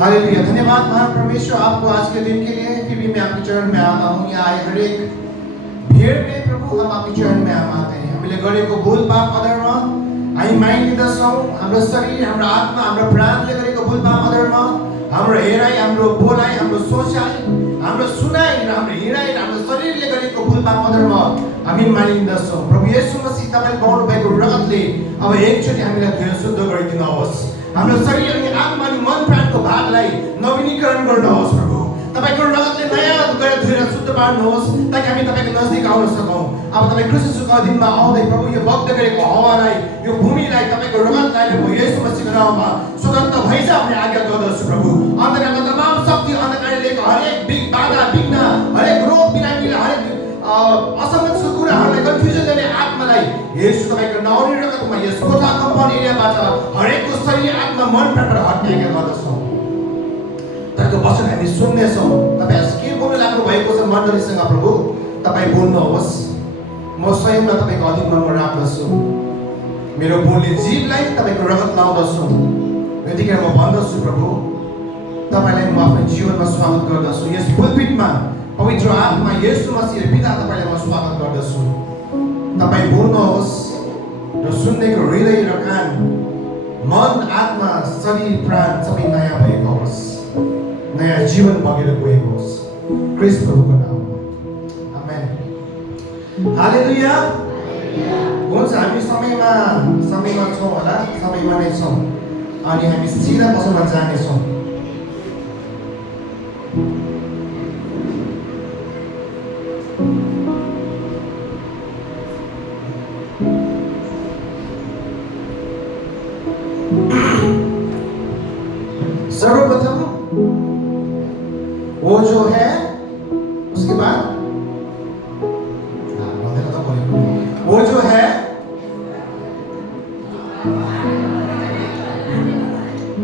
Hallelujah. धन्यवाद महान परमेश्वर आपको आज के दिन के लिए। फिर भी मैं आपके चरण में आता हूँ। यहाँ आए हर एक भीड़ में प्रभु हम आपके चरण में आते हैं। हामीले गरेको भुल पाप अधर्म हामी मागिलिँदछौँ। हाम्रो शरीर, हाम्रो आत्मा, हाम्रो प्राणले गरेको भुल पाप अधर्म, हाम्रो हेराइ, हाम्रो बोलाइ, हाम्रो सोचाइ, हाम्रो सुनाइ र हाम्रो हिँडाइ, हाम्रो शरीरले गरेको भुल पाप अधर्म हामी मानिलिँदछौँ। प्रभु येशू मसीह तपाईले पाउनु भएको रगतले अब एकचोटि हामीलाई धोएर शुद्ध गरिदिनुहोस्। हाम्रो शरीर अनि आत्मा अनि मन प्राणको भागलाई नवीनीकरण गर्नुहोस् प्रभु। तपाईको रगतले नयाँ गरेर धोएर शुद्ध पार्नुहोस् ताकि हामी तपाईको नजिक आउन सकौँ। अब तपाई क्रिसमसको दिनमा आउँदै प्रभु यो बग्द गरेको हावालाई, यो भूमिलाई तपाईको रगतलाई प्रभु येशू मसीहको नाममा स्वतन्त्र भइजा भन्ने आज्ञा गर्दछु प्रभु। अन्धकारका तमाम शक्ति, अन्धकारले लिएको हरेक बाधा विघ्न, हरेक रोग बिरामीलाई, हरेक असमंजसको कुराहरूलाई, कन्फ्युजन ल्याउने आत्मालाई येशू तपाईको नाउँले रगतमा यस कोठा कम्पाउन्ड एरियाबाट हरेकको शरीर, आत्मा, मन प्राणबाट हट्ने आज्ञा गर्दछौँ। तपाईको वचन हामी सुन्नेछौँ। तपाईँ आज के बोल्नु लाग्नु भएको छ मण्डलीसँग प्रभु, तपाईँ बोल्नुहोस्। म स्वयंलाई तपाईको अधीनमा म राख्दछु। मेरो बोल्ने जीवलाई तपाईको रगत लाउँदछु। यतिखेर म भन्दछु प्रभु, तपाईलाई म आफ्नो जीवनमा स्वागत गर्दछु। यस पुलपिटमा पवित्र आत्मा येशू मसीह पिता तपाईलाई म स्वागत गर्दछु। तपाईँ बोल्नुहोस् र सुन्नेको हृदय र कान, मन, आत्मा, शरीर, प्राण सबै नयाँ भएको होस्, नयाँ जीवन बगेर गएको होस् क्रिस्ट प्रभुको नाममा। आमेन। हालेलुया। हुन्छ, हामी समयमा छौँ होला, समयमा नै छौँ अनि हामी सिधा पसलमा जानेछौँ। सर्वप्रथम वो जो है, उसके बाद वो जो है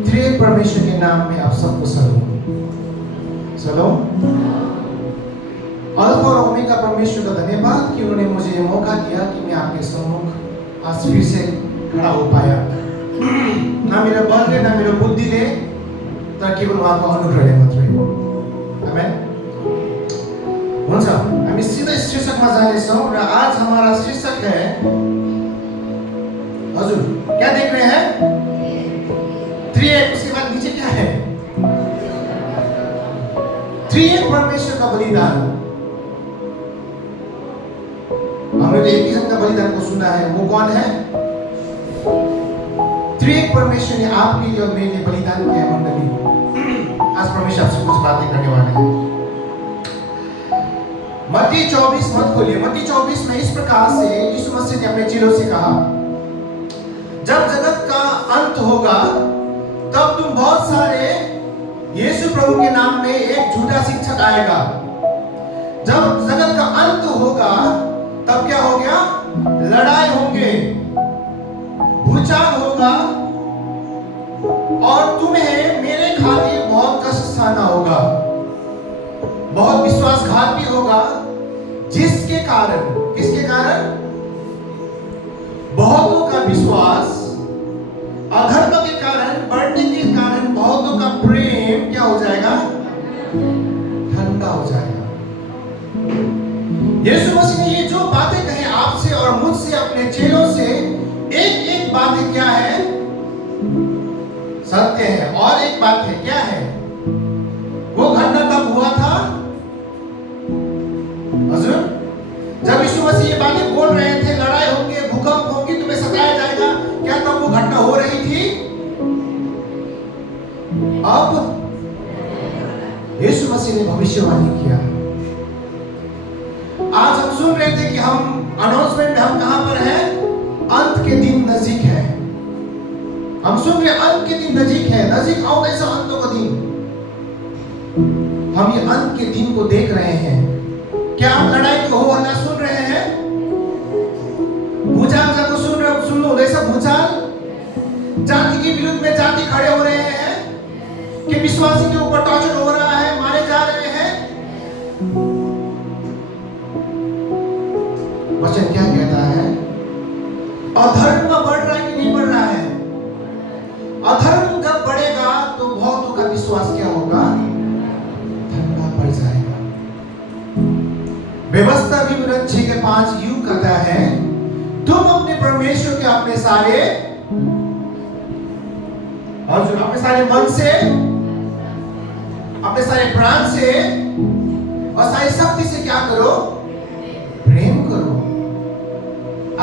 त्रिएक परमेश्वर के नाम में आप सबको सलाम। अल्फा और ओमेगा परमेश्वर का धन्यवाद कि उन्होंने मुझे ये मौका दिया कि मैं आपके सम्मुख आज फिर से खड़ा हो पाया। ना मेरा बलले, ना मेरो बुद्धिले, तर केवल उहाँको अनुग्रहले मात्रै हो। आमेन। हुन्छ, हामी सीधै शीर्षकमा जानेछौँ र आज हमारा शीर्षक है, हजुर क्या देख रहे हैं? त्रिएक। उसके बाद नीचे क्या है? त्रिएक परमेश्वर का बलिदान। हमने एक किस्म का बलिदान को सुना है, वो कौन है? त्रिएक परमेश्वर ने आपके लिए और मेरे लिए बलिदान किया है। मंडली, आज परमेश्वर आपसे कुछ बातें करने वाले हैं। मत्ती 24 मत खोलिए। मत्ती 24 में इस प्रकार से यीशु मसीह ने अपने चेलों से कहा, जब जगत का अंत होगा तब तुम बहुत सारे यीशु प्रभु के नाम में एक झूठा शिक्षक आएगा। जब जगत का अंत होगा तब क्या हो गया? लड़ाई होंगे, भूचाल होगा और तुम्हें मेरे खातिर बहुत कष्ट सहना होगा, बहुत विश्वासघात भी होगा, जिसके कारण, किसके कारण? बहुतों का विश्वास अधर्म के कारण बढ़ने के कारण बहुतों का प्रेम क्या हो जाएगा? ठंडा हो जाएगा। यीशु मसीह ने ये जो बातें कही आपसे और मुझसे, अपने चेलों से, एक एक बातें क्या है? सत्य है। और एक बात है, क्या है? वो घटना तब हुआ था, हजूर, जब यीशु मसीह ये बातें बोल रहे थे, लड़ाई होंगे, भूकंप होंगे, तुम्हें सताया जाएगा, क्या तब वो घटना हो रही थी? अब यीशु मसीह ने भविष्यवाणी किया। आज हम सुन रहे थे कि हम अनाउंसमेंट में, हम कहां पर हैं? अंत के दिन नजीक है। हम सुन रहे अंत के दिन नजीक है, नजीक आउँदैछ अंतको दिन। हम ये अंत के दिन को देख रहे हैं। क्या आप लड़ाई की हो हल्ला सुन रहे हैं? भूचाल को सुन्नु हुँदैछ? भूचाल, जाति के विरुद्ध में जाति खड़े हो रहे हैं, कि विश्वासी के ऊपर टॉर्चर हो रहा है, मारे जा रहे हैं। वचन क्या कहता है? अधर्म बढ़ रहा है कि नहीं बढ़ रहा है? अधर्म जब बढ़ेगा तो बहुतों का विश्वास क्या होगा? ठंडा पड़ जाएगा। व्यवस्था विवरण 6:5 यूं कहता है, तुम अपने परमेश्वर के अपने सारे मन से, अपने सारे प्राण से और सारी शक्ति से क्या करो? प्रेम करो।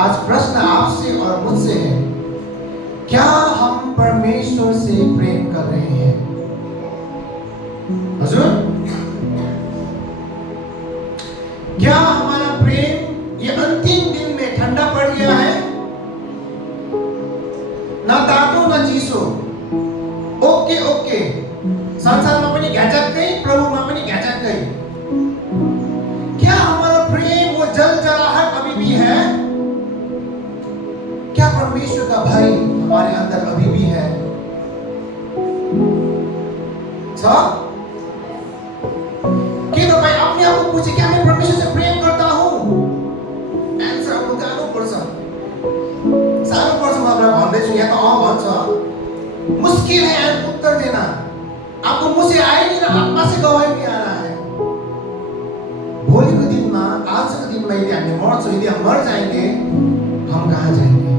आज प्रश्न आपसे और मुझसे है, क्या हम परमेश्वर से प्रेम कर रहे हैं? हुजूर, क्या हमारा प्रेम ये अंतिम दिन में ठंडा पड़ गया है? ना तातो ना चीसो, ओके ओके, संसारमा पनि घ्याचक गई, प्रभुमा पनि घ्याचक गई। क्या हमारा प्रेम वो जल जलाहट अभी भी है? क्या परमेश्वर का भय हमारे अंदर अभी भी है? के तपाईं अपने आप को पूछे, क्या मैं परमेश्वर से प्रेम करता हूँ? आन्सर आपको गाह्रो पर्छ, साह्रो पर्छ। म आपलाई भन्दैछु, यहाँ त भन्छ, मुश्किल है उत्तर देना। आपको मुंह से आए नहीं ना, आत्मा से गवाही नहीं आ रहा है। भोलिको दिनमा, आजको दिनमा यदि हामी मर्छौँ, यदि हम मर जाएंगे, हम कहाँ जाएंगे?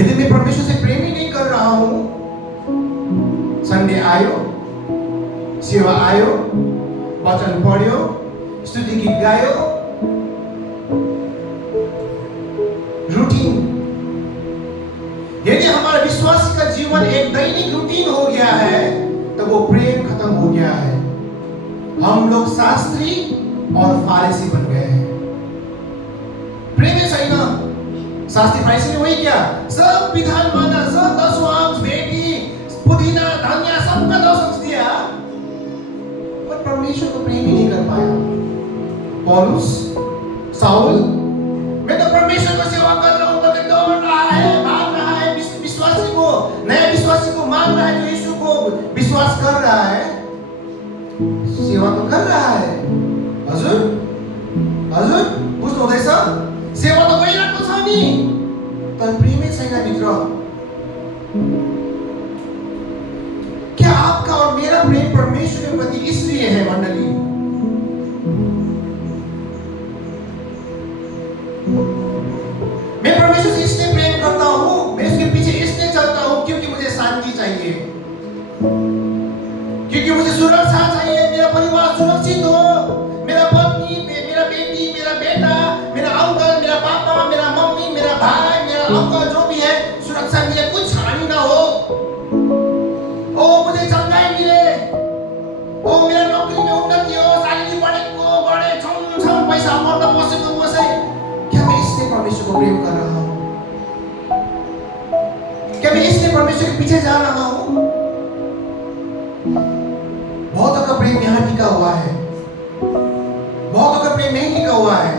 यदि मैं परमेश्वर से प्रेम ही नहीं कर रहा हूं, संडे आयो, सेवा आयो, वचन पढ्यो, स्तुति गीत गायो, रूटीन। यदि हमारा विश्वास का जीवन एक दैनिक रूटीन हो गया है, तो वो प्रेम खत्म हो गया है। हम लोग शास्त्री और फारिसी बन गए हैं। प्रेम है सही ना? शास्त्री फारिसी ने वही क्या, सब विधान माना, सब 10 अंश, बेटी, पुदीना, धनिया, सबका 10 अंश दिया, पर परमेश्वर को प्रेम ही नहीं कर पाया। पौलुस, साउल, मैं तो परमेश्वर को सेवा कर रहा हूँ, तो दौड़ रहा है, भाग रहा है, विश्वासी को, नए विश्वासी को मांग रहा है, जो यीशु को विश्वास कर रहा है, सेवा तो कर रहा है। हजुर, हजुर, बुझ्नु हुँदैछ? सेवा तो गइरहेको छ नि, तर प्रेमै छैन मित्र। क्या आपका और मेरा प्रेम परमेश्वर के प्रति इसलिए है मंडली? मैं परमेश्वर से इसलिए प्रेम करता हूं, मैं उसके पीछे इसलिए चलता हूं क्योंकि मुझे शांति चाहिए, क्योंकि मुझे सुरक्षा चाहिए, मेरा परिवार सुरक्षित हो, मेरा पत्नी, मेरा बेटी, मेरा बेटा, मेरा अंकल, मेरा पापा, मेरा मम्मी, मेरा भाई, मेरा अंकल जो भी है, सुरक्षा मिले, कुछ हानि ना हो। ओ मुझे चंगाई मिले, ओ मेरा नौकरी में उन्नति हो, सैलरी बढे, छम पैसा मर्दा बसेको बसे। क्या मैं इसलिए परमेश्वर को प्रेम कर रहा हूँ? क्या मैं इसलिए परमेश्वर के पीछे जा रहा हूँ? बहुतों का प्रेम यहाँ टिका हुआ है, बहुतों का प्रेम नहीं टिका हुआ है।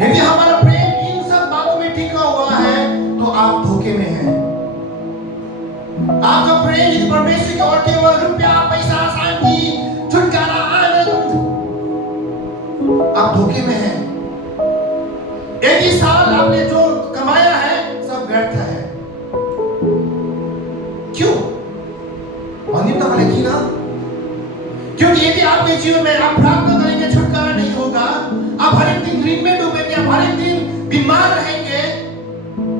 यदि हमारा प्रेम इन सब बातों में टिका हुआ है, तो आप धोखे में हैं। आपका प्रेम यदि परमेश्वर की ओर केवल रुपया, पैसा, शांति, छुटकारा, आनंद, आप धोखे में हैं। एक ही साल आपने जो कमाया है, सब व्यर्थ है। क्यों? अंतिम तक लिखी ना, क्योंकि यदि आपके जीवन में आप प्रार्थना करेंगे, छुटकारा नहीं होगा, आप हर एक दिन ऋण में डूबेंगे, आप हर एक दिन बीमार रहेंगे,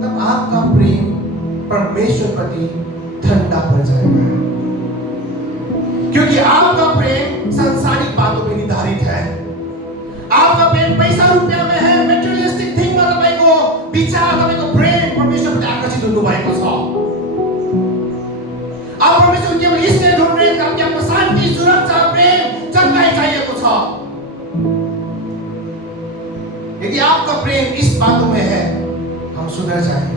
तब आपका प्रेम परमेश्वर प्रति ठंडा पड़ जाएगा। क्योंकि आपका प्रेम सांसारिक बातों पे निर्धारित है। आपका प्रेम पैसा रुपया में है, मेटेरियलिस्टिक थिंग में तपाईको विचार, तपाईको प्रेम परमेश्वर प्रति आकर्षित हुनु भएको छ। आप परमेश्वर केवल इसलिए ढूंढ रहे हैं कि आपको शांति, सुरक्षा, प्रेम, चंगाई चाहिएको छ। यदि आपका प्रेम इस बातों में है, हम सुधर जाएं।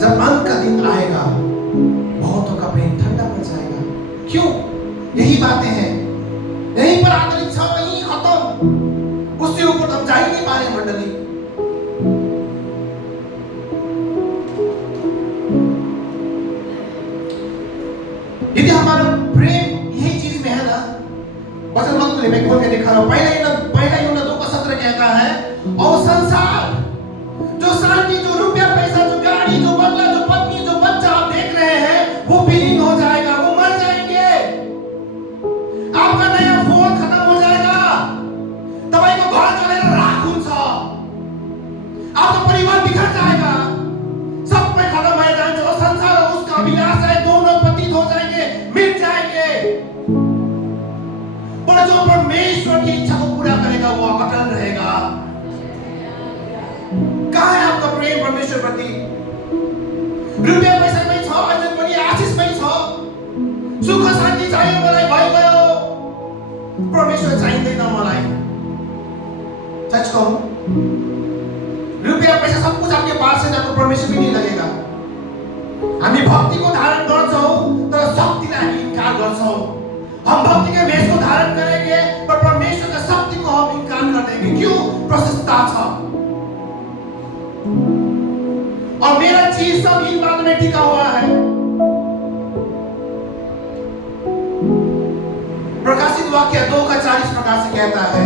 जब अंत का दिन आएगा, बहुतों का प्रेम ठंडा पड़ जाएगा। क्यों? यही बातें हैं, यहीं पर आधारित छ, यहीं खत्म, उससे ऊपर हम जा ही नहीं पा रहे मंडली। यदि हमारा प्रेम यही चीज में है ना, वचन मत मैं खोल के दिखा रहा हूं, पहला यूहन्ना 2:17 कहता है, और संसार जो शांति, जो रुपया पैसा, जो गाड़ी, जो बंगला, जो पर जो परमेश्वर की इच्छा को पूरा करेगा वो अटल रहेगा। कहाँ है आपका प्रेम परमेश्वर प्रति? रुपया पैसा में छ, अजन पनि आशिष में छ, सुख शान्ति चाहियो मलाई भइगयो, परमेश्वर चाहिँदैन मलाई। सच कहूं, रुपया पैसा सब कुछ आपके पास है ना तो परमेश्वर भी नहीं लगेगा। हामी भक्ति को धारण गर्छौं तर शक्तिलाई हामी इन्कार गर्छौं। हम भक्ति के वेश को धारण करेंगे पर परमेश्वर का शक्ति को हम इनकार कर देंगे। क्यों? प्रशस्ता था और मेरा चीज सब इन बातों में टिका हुआ है। प्रकाशित वाक्य 2:40 प्रकार से कहता है,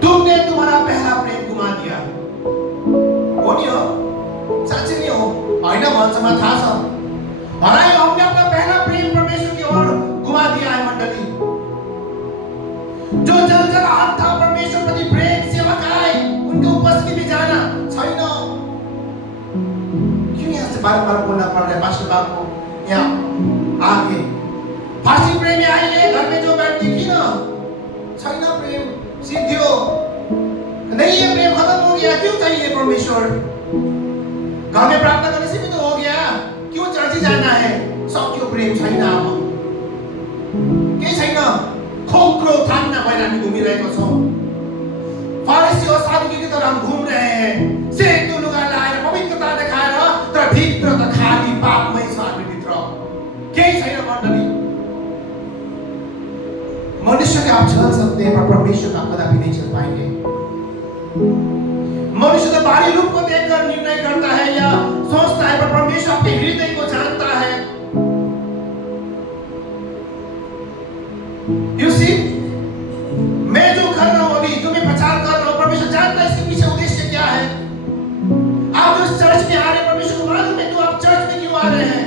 तुमने तुम्हारा पहला प्रेम गुमा दिया। हो नहीं हो? साँच्चै नहीं हो? होइन भन्छ मलाई थाहा छ। हरायो, हमने अपना पहला प्रेम परमेश्वर की ओर गुमा दिया है मंडली। जो जल जलाहट था परमेश्वर प्रति प्रेम, सेवकाई, उनके उपस्थिति में जाना छैन। क्यों यहाँ से बार-बार बोलना पड़ रहा है पास्टर बाबू को? यहाँ आगे फांसी प्रेम में आइए, घर में जो बैठ देखी ना, छैन प्रेम, सिद्धियो नहीं है, प्रेम खत्म हो गया। क्यों चाहिए परमेश्वर? घर में प्रार्थना करने से भी तो हो गया, क्यों चर्च जाना है? सक्यो प्रेम छैन। अब के छैन? खोक्रो थान्न भएर हामी घुमिरहेको छौं। फरिसी और साधुकी की तरह हम घूम रहे हैं, सेतो लुगा लगाएर पवित्रता देखाएर, तर भित्र त खाली पापमै छ हामी भित्र। केही छैन मण्डली। मनुष्य के आप चल सकते हैं पर परमेश्वर का कदापि नहीं चल पाएंगे। मनुष्य तो बाहरी रूप को देखकर निर्णय करता है या सोचता है, पर परमेश्वर आपके हृदय को जानता है। You see, मैं जो कर रहा हूं अभी, जो मैं प्रचार कर रहा हूं, परमेश्वर जानता है इसके पीछे उद्देश्य क्या है। आप जो चर्च में आ रहे हैं, परमेश्वर को मालूम है तो आप चर्च में क्यों आ रहे हैं।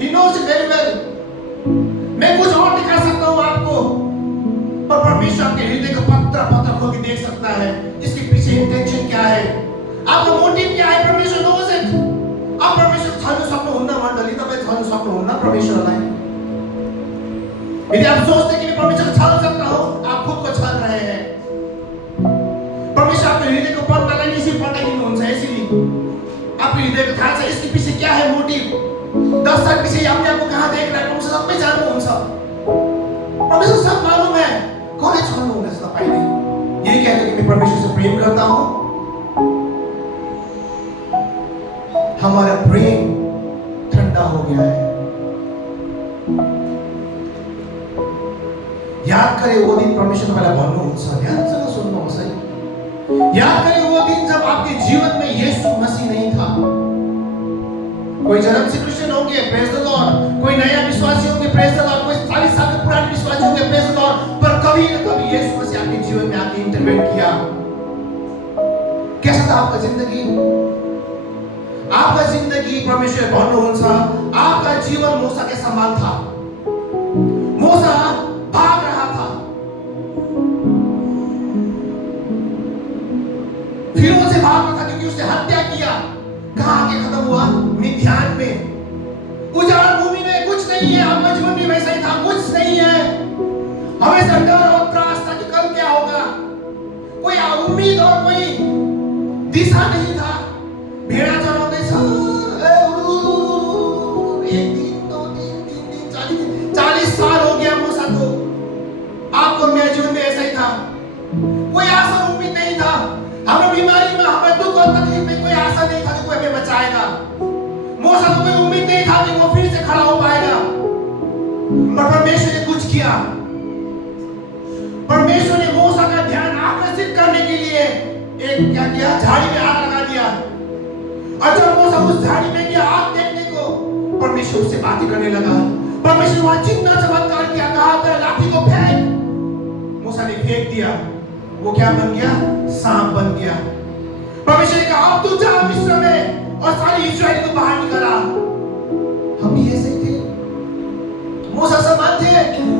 He knows it very well. मैं कुछ और दिखा सकता हूं आपको, पर परमेश्वर आपके हृदय को पत्र खोल के देख सकता है। इसके पीछे इंटेंशन क्या है, आपका मोटिव क्या है, परमेश्वर knows it. आप परमेश्वर छान्नु सक्नुहुन्न मण्डली, तपाईं छान्नु सक्नुहुन्न परमेश्वरलाई। यदि आप सोचते हैं कि मैं परमेश्वर छान सकता हूं, आप खुद को छान रहे हैं। परमेश्वर आपके हृदय को पत्तालाई इसी पटाइदिनुहुन्छ। यसरी आपके हृदय को थाहा छ इसके पीछे क्या है मोटिभ। 10 साल पीछे अपने आप को कहाँ देख रहा है, परमेश्वर सबै जान्नुहुन्छ। परमेश्वर सब मालूम है। कसले छान्नुहुँदैछ तपाईले? यही कहते कि मैं परमेश्वर से प्रेम करता हूं। हमारा प्रेम ठंडा हो गया है। याद करें वो दिन परमेश्वर वाला भन्नुहुन्छ, ध्यानसँग सुन्नुहोस् है। याद करें वो दिन जब आपके जीवन में यीशु मसीह नहीं था। कोई जन्म से क्रिश्चियन होंगे, प्रेज द लॉर्ड। कोई नया विश्वासी होंगे, प्रेज द लॉर्ड। कोई 40 साल के पुराने विश्वासी होंगे, प्रेज द लॉर्ड। पर कभी न कभी यीशु मसीह आपके जीवन में आके इंटरवेंट किया। कैसा था आपका जिंदगी? आपका जिंदगी परमेश्वर भन्नुहुन्छ, आपका जीवन मूसा के समान था। मूसा भाग रहा था, फिरौन से भाग रहा था क्योंकि उसने हत्या किया। कहां आके खत्म हुआ? मिद्यान में। उजाड़ भूमि में कुछ नहीं है। आपका जीवन भी वैसा ही था, कुछ नहीं है। हमेशा डर और त्रास था कि कल क्या होगा। कोई उम्मीद और कोई दिशा नहीं था। भेड़ा चराउँदै छ, 1 दिन 2 दिन 3 दिन 40 साल हो गया मूसा को। आपको मेरे जीवन में ऐसा ही था। कोई आशा उम्मीद नहीं था। हमें बीमारी में, हमें दुख और तकलीफ में कोई आशा नहीं था कि कोई हमें बचाएगा। मूसा को कोई उम्मीद नहीं था कि वो फिर से खड़ा हो पाएगा। पर परमेश्वर ने कुछ किया। परमेश्वर ने मूसा का ध्यान आकर्षित करने के लिए एक क्या किया? झाड़ी में आग लगा दिया। और जब मूसा उस झाड़ी में गया आग देखने को, परमेश्वर उससे बातें करने लगा। परमेश्वर वहां चिन्ह चमत्कार किया, कहा कर लाठी को फेंक। मूसा ने फेंक दिया। वो क्या बन गया? सांप बन गया। परमेश्वर ने कहा अब तू जा मिस्र में और सारी इस्राएल को बाहर निकाला। हम भी ऐसे ही थे। मूसा समान थे।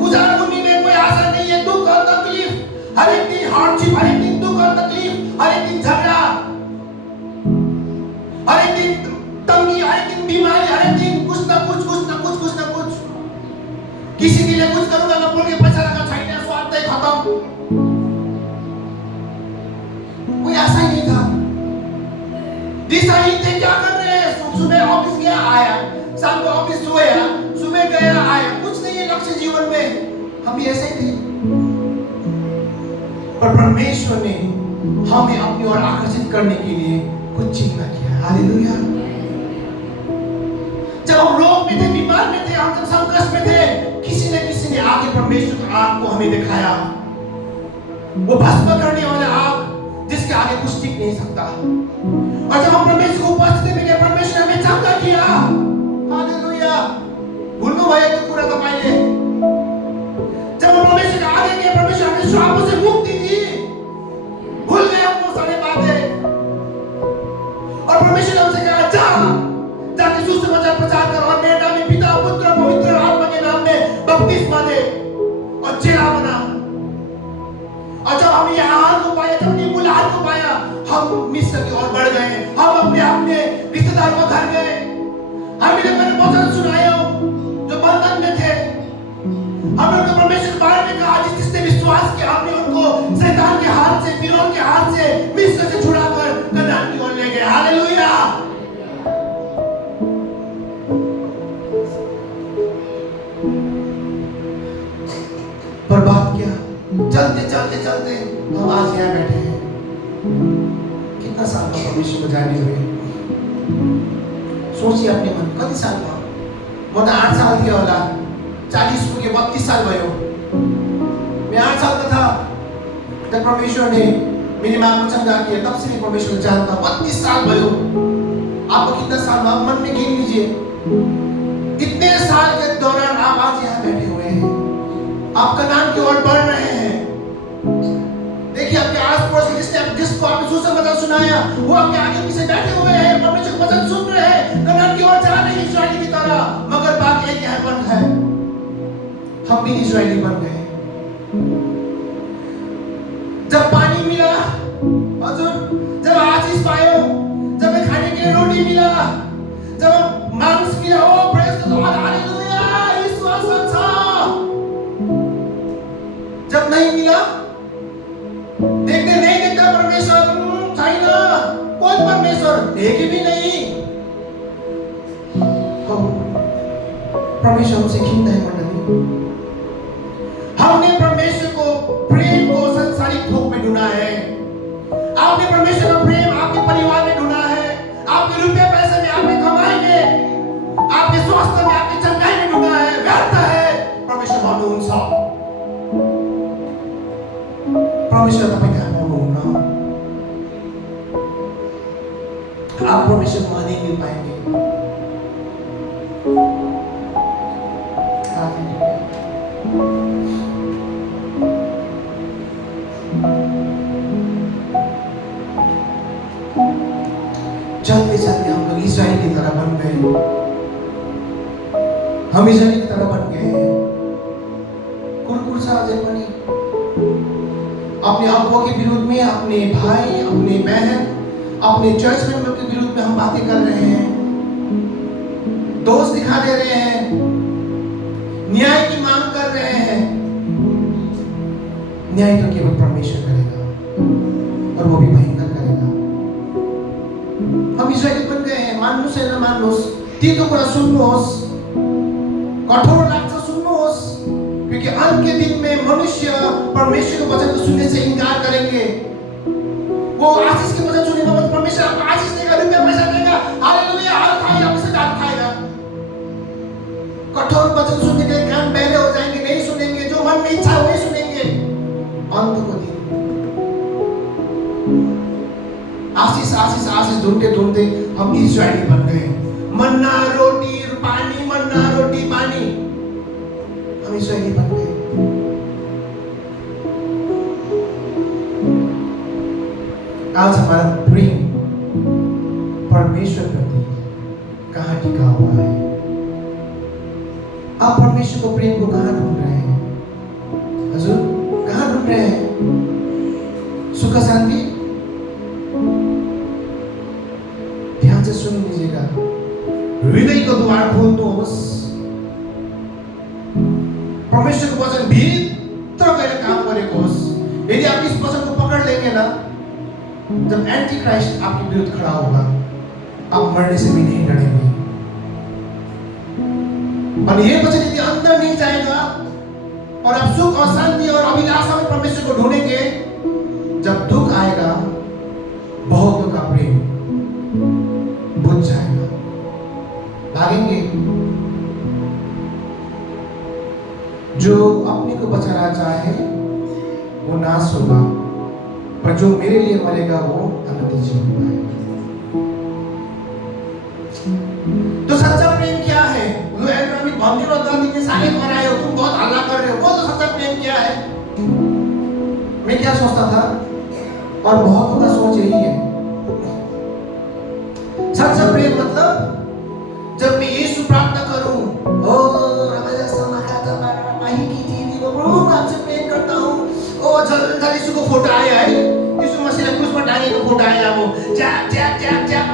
उजाड़ भूमि में कोई आशा नहीं है। दुख और तकलीफ, हर एक दिन हार्डशिप, हर एक दिन दुख और तकलीफ, हर एक दिन झगड़ा, हर एक दिन तंगी, हर एक दिन बीमारी, हर एक दिन कुछ ना कुछ, कुछ ना कुछ, कुछ ना कुछ। किसी के लिए कुछ करूंगा ना बोल के पैसा लगा चाहिए, स्वार्थ है, खत्म। कोई ऐसा ही नहीं था। दिशाहीन थे, क्या कर रहे हैं? सुबह ऑफिस गया आया, शाम को ऑफिस सोया, सुबह गया आया, कुछ नहीं है लक्ष्य जीवन में। हम भी ऐसे ही थे, पर परमेश्वर ने हमें अपनी ओर आकर्षित करने के लिए कुछ चिंता किया। हालेलुया। जब हम रोग में थे, बीमार में थे, हम जब संकट में थे, किसी न किसी ने आगे परमेश्वर की आग को हमें दिखाया। वो भस्म करने वाला आग जिसके आगे कुछ टिक नहीं सकता। और जब हम परमेश्वर को उपस्थिति में गए, परमेश्वर हमें चंगा किया। हालेलुया। भूल्नु भयो त्यो कुरा तपाईले। जब हम परमेश्वर के आगे गए, परमेश्वर हमें श्रापों से मुक्ति दी। भूल गए हम वो सारी बातें। और परमेश्वर ने हमसे कहा, जाके सुसमाचार प्रचार कर और मेरे नाम में पिता, पुत्र, पवित्र आत्मा के नाम में बपतिस्मा दे और चेला बना। और जब हम ये आहार को पाया, जब ये बुलाहट को पाया, हम मिस्र की ओर बढ़ गए। हम अपने रिश्तेदार को घर गए। हमने मैंने वचन सुनाया जो बंधन में थे। हमने उनको परमेश्वर के बारे में कहा, जिसने विश्वास किया, हमने उनको शैतान के हाथ से, फिरौन के हाथ से, मिस्र से छुड़ाकर कनान की ओर ले गए। हालेलुया। पर बात क्या, चलते चलते चलते हम आज यहाँ बैठे हैं। कितना साल का परमेश्वर को जाने हुए? सोचिए अपने मन, कति साल का? म त 8 साल थियो होला, 40 पुगे 32 साल भयो। मैं 8 साल का था जब परमेश्वर ने मेरी माँ को चंगा किया, तब से मैं परमेश्वर को जानता हूँ। 32 साल भयो। आपको कितना साल? आप मन में गिन लीजिए। इतने साल के दौरान आप आज यहाँ बैठे हुए हैं, आप कनान की ओर बढ़ रहे हैं। देखिए आपके आस पड़ोस जिसको आपने सुसमाचार सुनाया, वो आपके आगे पीछे बैठे हुए हैं, परमेश्वर का वचन सुन रहे हैं, कनान की ओर जा रहे हैं इस्राएली की तरह। मगर बात एक यहाँ बन है, हम भी इस्राएली बन गए। जब पानी मिला, हजुर, जब आशीष पायो, जब खाने के लिए रोटी मिला, जब मांस मिला, ओ प्रेज द लॉर्ड, हालेलुया, ईश्वर अच्छा। जब नहीं मिला, देखते नहीं देखता परमेश्वर, छैन, कोई परमेश्वर देखे भी नहीं। परमेश्वर हमसे खिंदा है मंडली। हमने परमेश्वर को, प्रेम को संसारिक थोक में ढूंढा है। आपने परमेश्वर का प्रेम आपके परिवार में ढूंढा है, आपके रुपए पैसे में, आपके कमाई में, आपके स्वास्थ्य में, आपके चंगाई में ढूंढा है। व्यर्थ है। परमेश्वर भन्नुहुन्छ, परमेश्वर तपाईँ कहाँ पाउनुहुन्न? आप परमेश्वर को नहीं मिल पाएंगे। चलते चलते हम लोग इस्राएल की तरह बन गए। हम इस्राएल की तरह बन गए। कुरकुर सा अजय बनी, अपने अगुआ के विरुद्ध में, अपने भाई, अपने बहन, अपने चर्च मेंबर के विरुद्ध में हम बातें कर रहे हैं, दोष दिखा दे रहे हैं, न्याय की मांग कर रहे हैं। न्याय तो केवल परमेश्वर करेगा, और वो भी भयंकर करेगा। हम इस्राएली बन गए हैं। मान्नुस् या नमान्नुस्, तीतो कुरा सुन्नुहोस्, कठोर लाग्छ सुन्नुहोस्, क्योंकि अंत के दिन में मनुष्य परमेश्वर के वचन को सुनने से इनकार करेंगे। वो आशीष के वचन सुनेगा, मतलब परमेश्वर आपको आशीष देगा, रुपया पैसा देगा, हालेलुया, हर खाई आपसे डांट खाएगा। कठोर वचन सुनने के लिए कान बहरे हो जाएंगे, नहीं सुनेंगे, जो मन में इच्छा वही सुनेंगे। अंत को दिन आशीष आशीष आशीष ढूंढते ढूंढते हम इस्राएली बन गए। मन्ना रोटी पानी, मन्ना रोटी पानी, हम इस्राएली बन गए। आज हमारा प्रेम परमेश्वर प्रति कहाँ टिका हुआ है? आप परमेश्वर को, प्रेम को कहाँ ढूंढ रहे हैं? हजूर, कहाँ ढूंढ रहे हैं? सुख शांति? ध्यान से सुन लीजिएगा, हृदय को द्वार खोल्नुहोस्। परमेश्वरको वचन भित्र गएर काम गरेको होस्। यदि आप इस वचन को पकड़ लेंगे ना, जब एंटी क्राइस्ट आपके विरुद्ध खड़ा होगा, आप मरने से भी नहीं डरेंगे। और ये वचन यदि अंदर नहीं जाएगा और आप सुख और शांति और अभिलाषा में परमेश्वर को ढूंढेंगे, जब दुख आएगा बहुतों का प्रेम बुझ जाएगा, भागेंगे। जो अपने को बचाना चाहे वो नाश होगा, पर जो मेरे लिए मरेगा वो अनंत जीवन पाएगा। तो सच्चा प्रेम क्या है? मंदिर और दादी में सारे कर आए हो, तुम बहुत हल्ला कर रहे हो, वो तो सच्चा प्रेम क्या है? मैं क्या सोचता था और बहुतों का सोच यही है, सच्चा प्रेम मतलब जब मैं यीशु प्रार्थना करूं, प्रभु आपसे प्रेम करता हूं, ओ जल्दी यीशु को फोटो आए है, यीशु मसीह ने क्रूस पर टांगे को फोटो आया, वो जैक जैक जैक जैक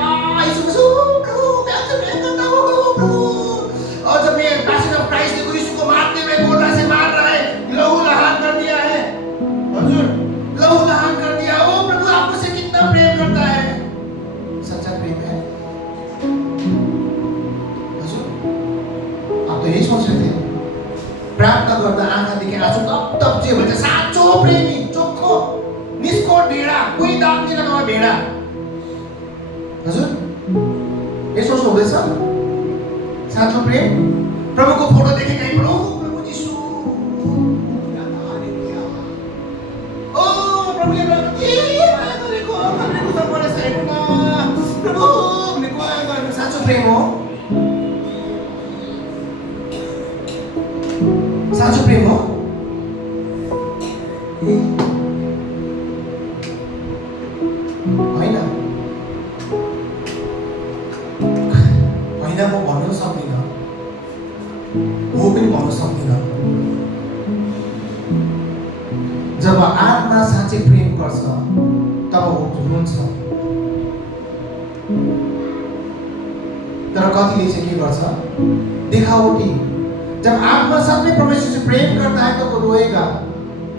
यीशु प्रभु मैं आपसे प्रेम करता हूं प्रभु। और जब मैं पैशन ऑफ क्राइस्ट देखो, यीशु को मारते हुए गोला से मार रहा है, लहू लहान कर दिया है, हुजूर लहू लहान कर दिया, ओ प्रभु आप मुझसे कितना प्रेम करता है। सच्चा प्रेम है हुजूर? आप तो यही सोच रहे थे, प्रार्थना गर्दा आँखा देखेर आँसु तप तप जे भन्छ साँचो प्रेमी, चोखो निस्कोट भेडा, कोही दाग नहीं लगावा भेडा। हजुर ये सोच्नु हुँदैछ? साँचो प्रेम प्रभुको फोटो देखे कहीँ प्रभु यीशु ओ प्रभुले माया गरेको हामीले कुछ परेछ हेर्नुमा प्रभु भन्ने कुरा गर्नु साँचो प्रेम हो? साँचो प्रेम हो? होइन होइन, म भन्न सक्दिनँ, हो पनि भन्न सक्दिनँ। जब आत्मा साँच्चै प्रेम गर्छ तब हो हुन्छ। तर कतिले चाहिँ के गर्छ, देखावटी। जब आत्मा सच में परमेश्वर से प्रेम करता है तो वो रोएगा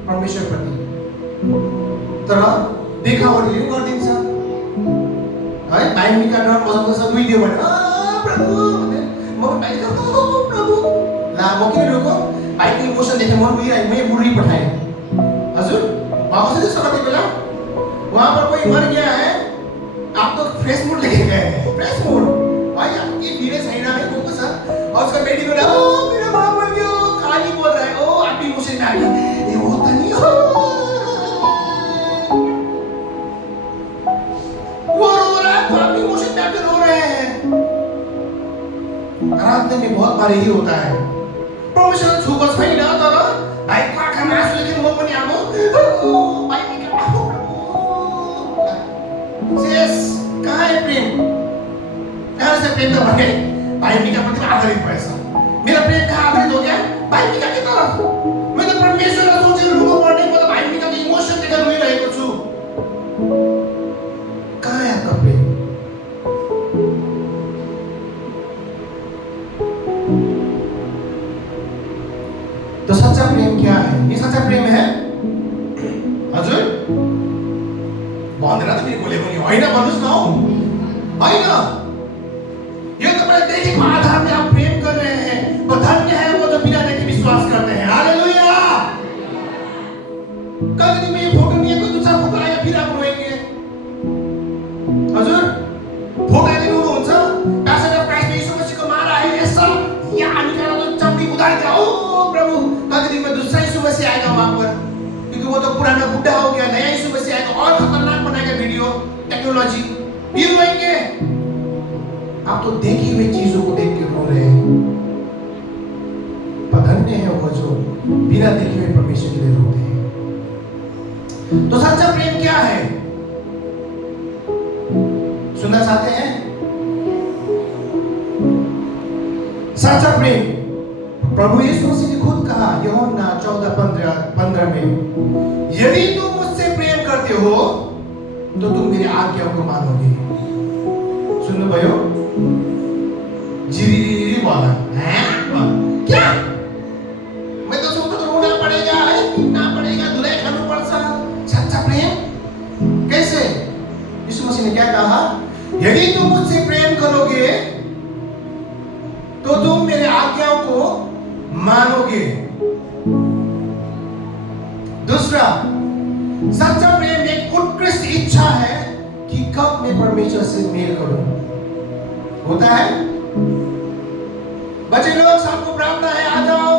परमेश्वर प्रति, तर देखावटी कर दिन्छ है। बाइमिका डर बजाउँदैछ भिडियो भने प्रभु भने म बाइक प्रभु ला म किन रोको, बाइक इमोसन देखे मन मैं बुरी पठाए। हजुर वहाँ से सर बेला वहाँ पर कोई मर गया है, आप तो फ्रेश मूड लेके गए हैं, फ्रेश मूड भाई आपकी धीरे सही ना है को सर, और उसका बेटी बोला ओ मेरा मां मर गया, खाली बोल रहा है, ओ आप इमोशन आ गई, ये होता नहीं हो, वो रो रहा है तो आप इमोशन में आके रो रहे हैं। आराधना में बहुत बार यही होता है, परमेश्वर छुको छैन तर भाइ आँखामा आँसु लेखेर म पनि आगो भाइ शेष कहाँ है प्रेम? कहाँ से प्रेम का भने भाई मिका प्रति आधारित भएछ। मेरा प्रेम कहाँ आधारित हो गया? भाई मिका की तरफ। मैं तो परमेश्वरलाई सोचेर रुनु पर्ने, म त भाइ मिका को इमोसन देखेर रोइरहेको छु। कहाँ है आपका प्रेम? तो सच्चा प्रेम क्या है? ये सच्चा प्रेम है? हजुर भन्दैन त फेरि बोले पनि होइन भन्नुस् न हौ, होइन यो तपाईले देखेको आधारमा आप प्रेम कर रहे हैं, तो धन्य है वो जो बिना देखे विश्वास करते हैं। हालेलुया। कभी में ये फोटो नहीं है, कोई दूसरा फोटो आएगा फिर आप रोएंगे। हजुर फोटो आइदिनु हुन्छ, पैसन अफ क्राइस्ट में यीशु मसीह को मारा है ऐसा, या निकाला तो चमड़ी उतार के ओ प्रभु, कभी दिन में दूसरा यीशु मसीह आएगा वहां पर, क्योंकि वो तो पुराना बुढ़ा हो गया, नया यीशु मसीह आएगा और खतरनाक बनाएगा वीडियो टेक्नोलॉजी, फिर रोएंगे। आप तो देखी हुई चीजों को देख के रो रहे हैं, पर धन्य है वो जो बिना देखे हुए परमेश्वर के लिए रोते हैं। तो सच्चा प्रेम क्या है? सुनना चाहते हैं? सच्चा प्रेम प्रभु यीशु मसीह ने खुद कहा यूहन्ना 14:15 में, यदि तुम मुझसे प्रेम करते हो तो तुम मेरी आज्ञाओं को मानोगे। सुन्नुभयो? जिरी वाला क्या? मैं तो सुन यदि तुम मुझसे प्रेम करोगे तो तुम मेरे आज्ञाओं को मानोगे। दूसरा, सच्चा प्रेम एक उत्कृष्ट इच्छा है कि कब मैं परमेश्वर से मेल करूं। होता है बच्चे लोग, सबको प्रार्थना है, आ जाओ।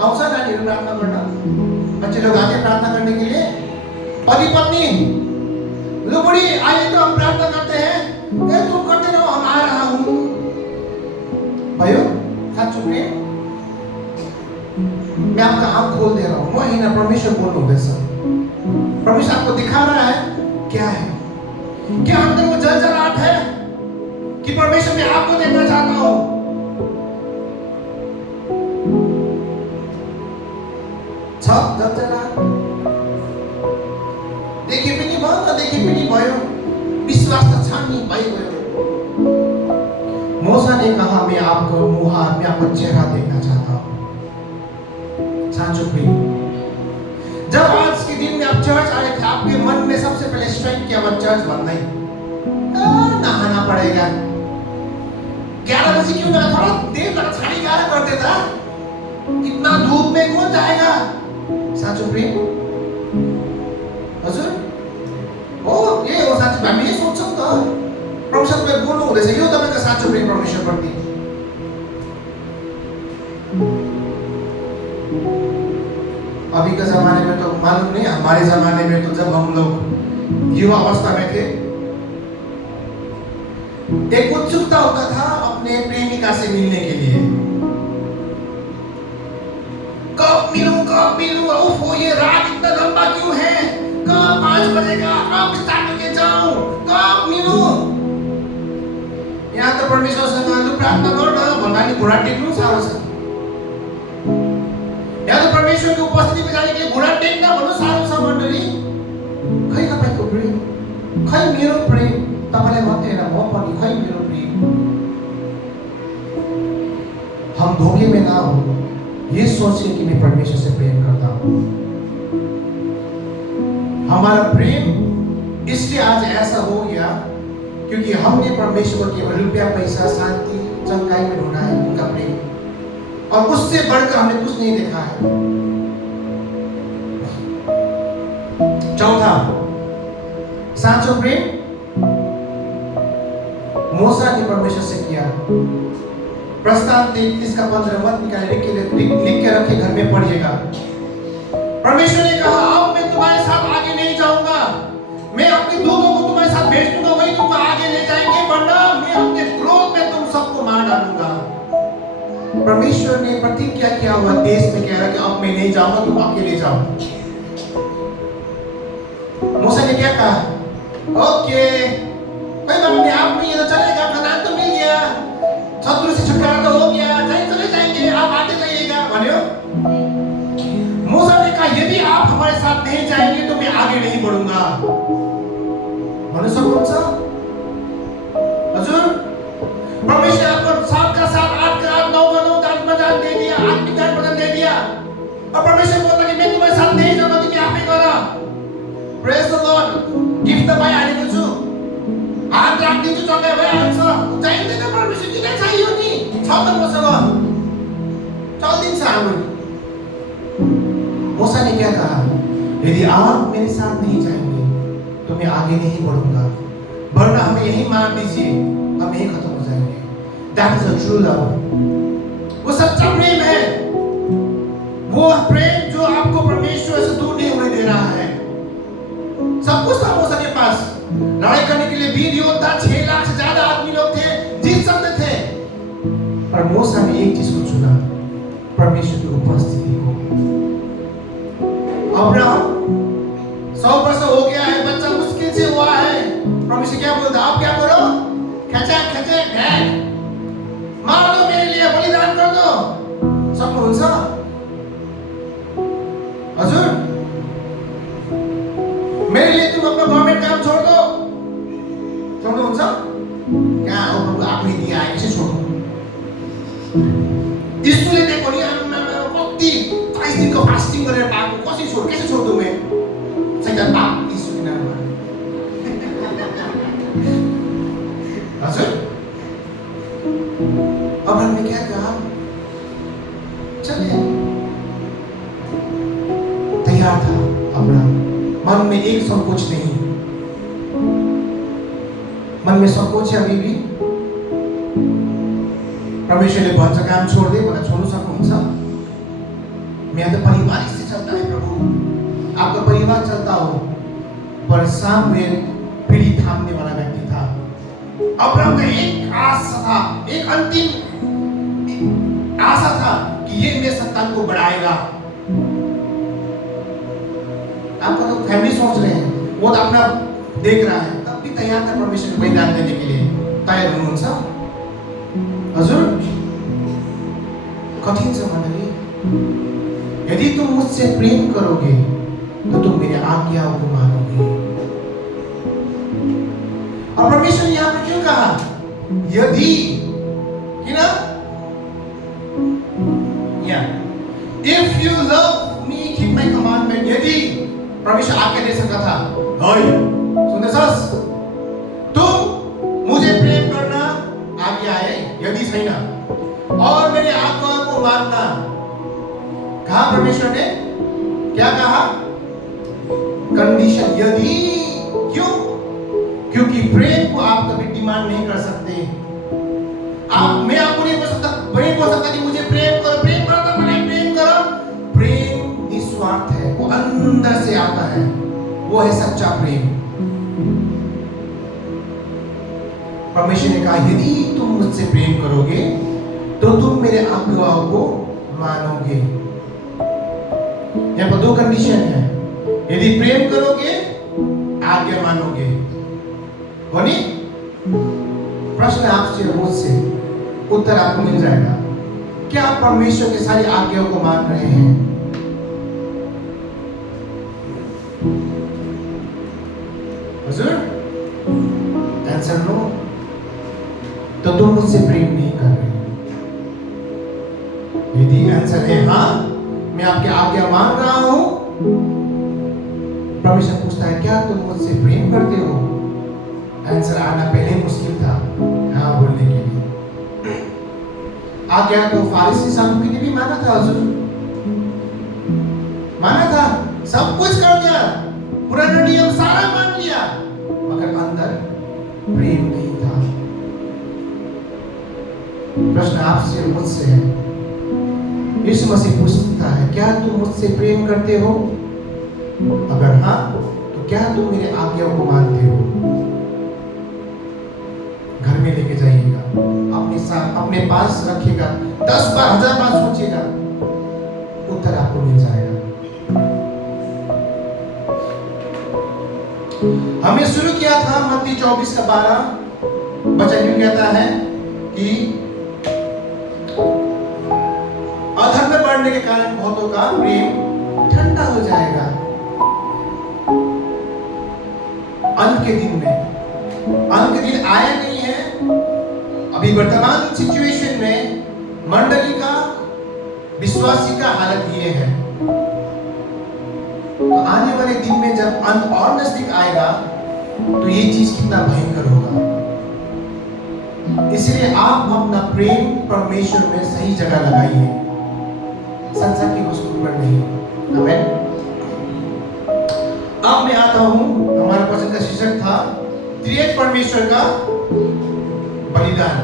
अवसर नानी प्रार्थना करना, बच्चे लोग आते प्रार्थना करने के लिए। पति पत्नी लो बड़ी आइए तो हम प्रार्थना करते हैं। तुम करते रहो, हम आ रहा हूं। भयो साँचो प्रेम, मैं आपका आंख खोल दे रहा हूं, वही ना परमेश्वर बोल हुँदैछ। परमेश्वर आपको दिखा रहा है क्या है, क्या अंदर वो जलजलाहट है कि परमेश्वर मैं आपको देखना चाहता हूं। सब जलजलाहट देखि पनि भयो, नदेखि पनि भयो, विश्वास त छ नि, भइगयो। मूसा ने कहा मैं आपको मुहार में आपका चेहरा देखना चाहता हूं। साँचो प्रेम, जब आज के दिन में आप चर्च आए थे, आपके मन में सबसे पहले स्ट्राइक किया हुआ चर्च बनना ही, नहाना पड़ेगा। 11 बजे क्यों ना, थोड़ा देर तक 11:30 कर देता, इतना धूप में कौन जाएगा। साँचो प्रेम हजुर, हो ये हो साँचो, हामी यही सोच्छौं त। परमेश्वरले बोल्नु हुँदैछ, यो तपाईको साँचो प्रेम परमेश्वरप्रति। अभी के जमाने में तो मालूम नहीं, हमारे जमाने में तो जब हम लोग युवा अवस्था में थे, एक उत्सुकता होता था अपने प्रेमिका से मिलने के लिए। कब मिलूं, ओहो ये रात इतना लंबा क्यों है, कब 5 बजेगा, कब स्टार्ट करके जाऊं, कब मिलूं। यहाँ तो परमेश्वरसँग लु प्रार्थना गर न भन्दा नि घुँडा टेक्नु साह्रो छ। यहाँ तो परमेश्वर की उपस्थिति में जाने के लिए घुँडा टेक्न भन्नु साह्रो छ मण्डली। खै तपाईको प्रेम, खै मेरो प्रेम, तपाईलाई मात्रै हैन म पनि, खै मेरो प्रेम। हम धोखे में ना हो, ये सोचें कि मैं परमेश्वर से प्रेम करता हूं। हमारा प्रेम इसलिए आज ऐसा हो गया क्योंकि हमने परमेश्वर को केवल रुपया, पैसा, शांति, चंगाई में ढूंढा है उनका प्रेम, और उससे बढ़कर हमने कुछ नहीं देखा है। चौथा, साँचो प्रेम मूसा ने परमेश्वर से किया। प्रस्थान 33:15 मत निकाले, लिख के रखे, घर में पढ़िएगा। परमेश्वर ने कहा अब मैं तुम्हारे साथ आगे नहीं जाऊंगा, मैं अपने दूतों को तुम्हारे साथ भेज दूंगा, वही तुम आगे ले जाएंगे, वरना मैं अपने क्रोध में तुम सबको मार डालूंगा। परमेश्वर ने प्रतिज्ञा किया हुआ देश में कह रहा कि अब मैं नहीं जाऊंगा, तुम अकेले जाओ। मूसा ने क्या कहा, ओके कोई बात नहीं, आप नहीं तो चलेगा, कनान तो मिल गया, शत्रु से छुटकारा तो हो गया, चले जाएंगे, आप आगे जाइएगा भन्यो। मूसा ने कहा यदि आप हमारे साथ नहीं जाएंगे तो मैं आगे नहीं बढ़ूंगा। भन्नु सक्नुहुन्छ हजुर, परमेश्वर आपको 7 का 7, 8 का 8, 9 का 9 दान दे दिया, आत्मिक दान दे दिया, और परमेश्वर बोलता कि मैं तुम्हारे साथ नहीं जाऊंगा, तिमी आफै गर। Praise the lord. गिफ्ट त पाइहालेको छु, हात राखिदिन्छु, चङ्गाइ भइहाल्छ। चाहिँदैन परमेश्वर, किन चाहियो नि, छ त मसँग, चल्दिन्छ हाम्रो। मूसा ने क्या कहा, यदि आप मेरे साथ नहीं जाएंगे तो मैं आगे नहीं बढ़ूंगा, वरना हमें यही मार दीजिए, हम यही खत्म हो जाएंगे। That is a true love। वो सच्चा प्रेम है, वो प्रेम जो आपको परमेश्वर से दूर नहीं होने दे रहा है। सब कुछ था मूसा के पास, लड़ाई करने के लिए वीर योद्धा 6 लाख से ज्यादा आदमी लोग थे, जीत सकते थे, पर मूसा ने एक चीज को चुना, परमेश्वर की उपस्थिति को। अब्राहम 100 वर्ष हो गया है, बच्चा मुश्किल से हुआ है, परमेश्वर क्या बोलता, आप क्या करो, खचक खचक ढैक मार दो, मेरे लिए बलिदान कर दो। सक्नुहुन्छ हजुर, मेरे लिए तुम अपना गभर्नमेंट काम छोड़ दो, सक्नुहुन्छ? कहाँ हो प्रभु, आपने दिया है, कैसे छोड़ो। यीशुले देखो नि, कति 22 दिन को फास्टिङ गरेर पाएको, कैसे छोड़ दूं मैं, सैतान बाप यीशु के नाम में। चले। तैयार था अब्राहम, मन में एक संकोच नहीं। मन में संकोच है अभी भी? परमेश्वरले भन्छ काम छोड दे, मलाई छोड्नु सक्नुहुन्छ? मेरा तो परिवार इससे चलता है प्रभु, आपका परिवार चलता हो। पर सामुएल पीढ़ी थामने वाला व्यक्ति था। अब्राहम का एक आशा था, एक अंतिम आशा था कि ये मेरे संतान को बढ़ाएगा। आपका तो फैमिली सोच रहे हैं, वो तो अपना देख रहा है, तब भी तैयार था परमेश्वर को बलिदान देने के लिए। तैयार हुनुहुन्छ हजुर? कठिन छ मण्डली। यदि तुम मुझसे प्रेम करोगे तो तुम मेरे आज्ञाओं को मानोगे। और परमेश्वर ने यहाँ पर क्यों कहा यदि? कि ना, if you love me keep my commandment. यदि परमेश्वर आज्ञा दे सकता था, सुन्दैछस्, तुम मुझे प्रेम करना, आज्ञा है, यदि छैन, और मेरे आज्ञाओं को मानना। कहा परमेश्वर ने, क्या कहा? कंडीशन, यदि। क्यों? क्योंकि प्रेम को आप कभी डिमांड नहीं कर सकते। मैं आपको नहीं बोल सकता कि मुझे प्रेम करो, प्रेम करो तो मैंने प्रेम करो। प्रेम निस्वार्थ है, वो अंदर से आता है, वो है सच्चा प्रेम। परमेश्वर ने कहा यदि तुम मुझसे प्रेम करोगे तो तुम मेरे आज्ञाओं को मानोगे। यहाँ पर दो कंडीशन है, यदि प्रेम करोगे, आज्ञा मानोगे। होनी? प्रश्न आपसे और मुझसे, उत्तर आपको मिल जाएगा। क्या आप परमेश्वर की सारी आज्ञाओं को मान रहे हैं? हुजूर? आंसर नो, तो तुम मुझसे प्रेम नहीं कर रहे। यदि आंसर है हाँ, मैं आपकी आज्ञा मान रहा हूं, परमेश्वर पूछता है क्या तुम मुझसे प्रेम करते हो? आंसर आना पहले मुश्किल था हाँ बोलने के लिए। आज्ञा तो फारिसी साधु ने भी माना था, हुजूर माना था, सब कुछ कर दिया, पुराना नियम सारा मान लिया, मगर अंदर प्रेम नहीं था। प्रश्न आपसे और मुझसे है, यीशु मसीह पूछता है क्या तुम मुझसे प्रेम करते हो? अगर हाँ, तो क्या तुम मेरे आज्ञाओं को मानते हो? घर में लेके जाइएगा, अपने साथ अपने पास रखिएगा, 10 बार 1000 बार सोचिएगा, उत्तर आपको मिल जाएगा। हमने शुरू किया था मत्ती 24:12, वचन यूं कहता है कि अधर्म में बढ़ने के कारण बहुतों का प्रेम ठंडा हो जाएगा। अंत के दिन में, अंत के दिन आया नहीं है, अभी वर्तमान सिचुएशन में मंडली का, विश्वासी का हालत ये है। तो आने वाले दिन में जब अंत और नजदीक आएगा तो ये चीज कितना भयंकर होगा। इसलिए आप अपना प्रेम परमेश्वर में सही जगह लगाइए, संसार की वस्तु पर नहीं। आमीन। अब मैं आता हूं, हमारा वचन का शीर्षक था त्रिएक परमेश्वर का बलिदान।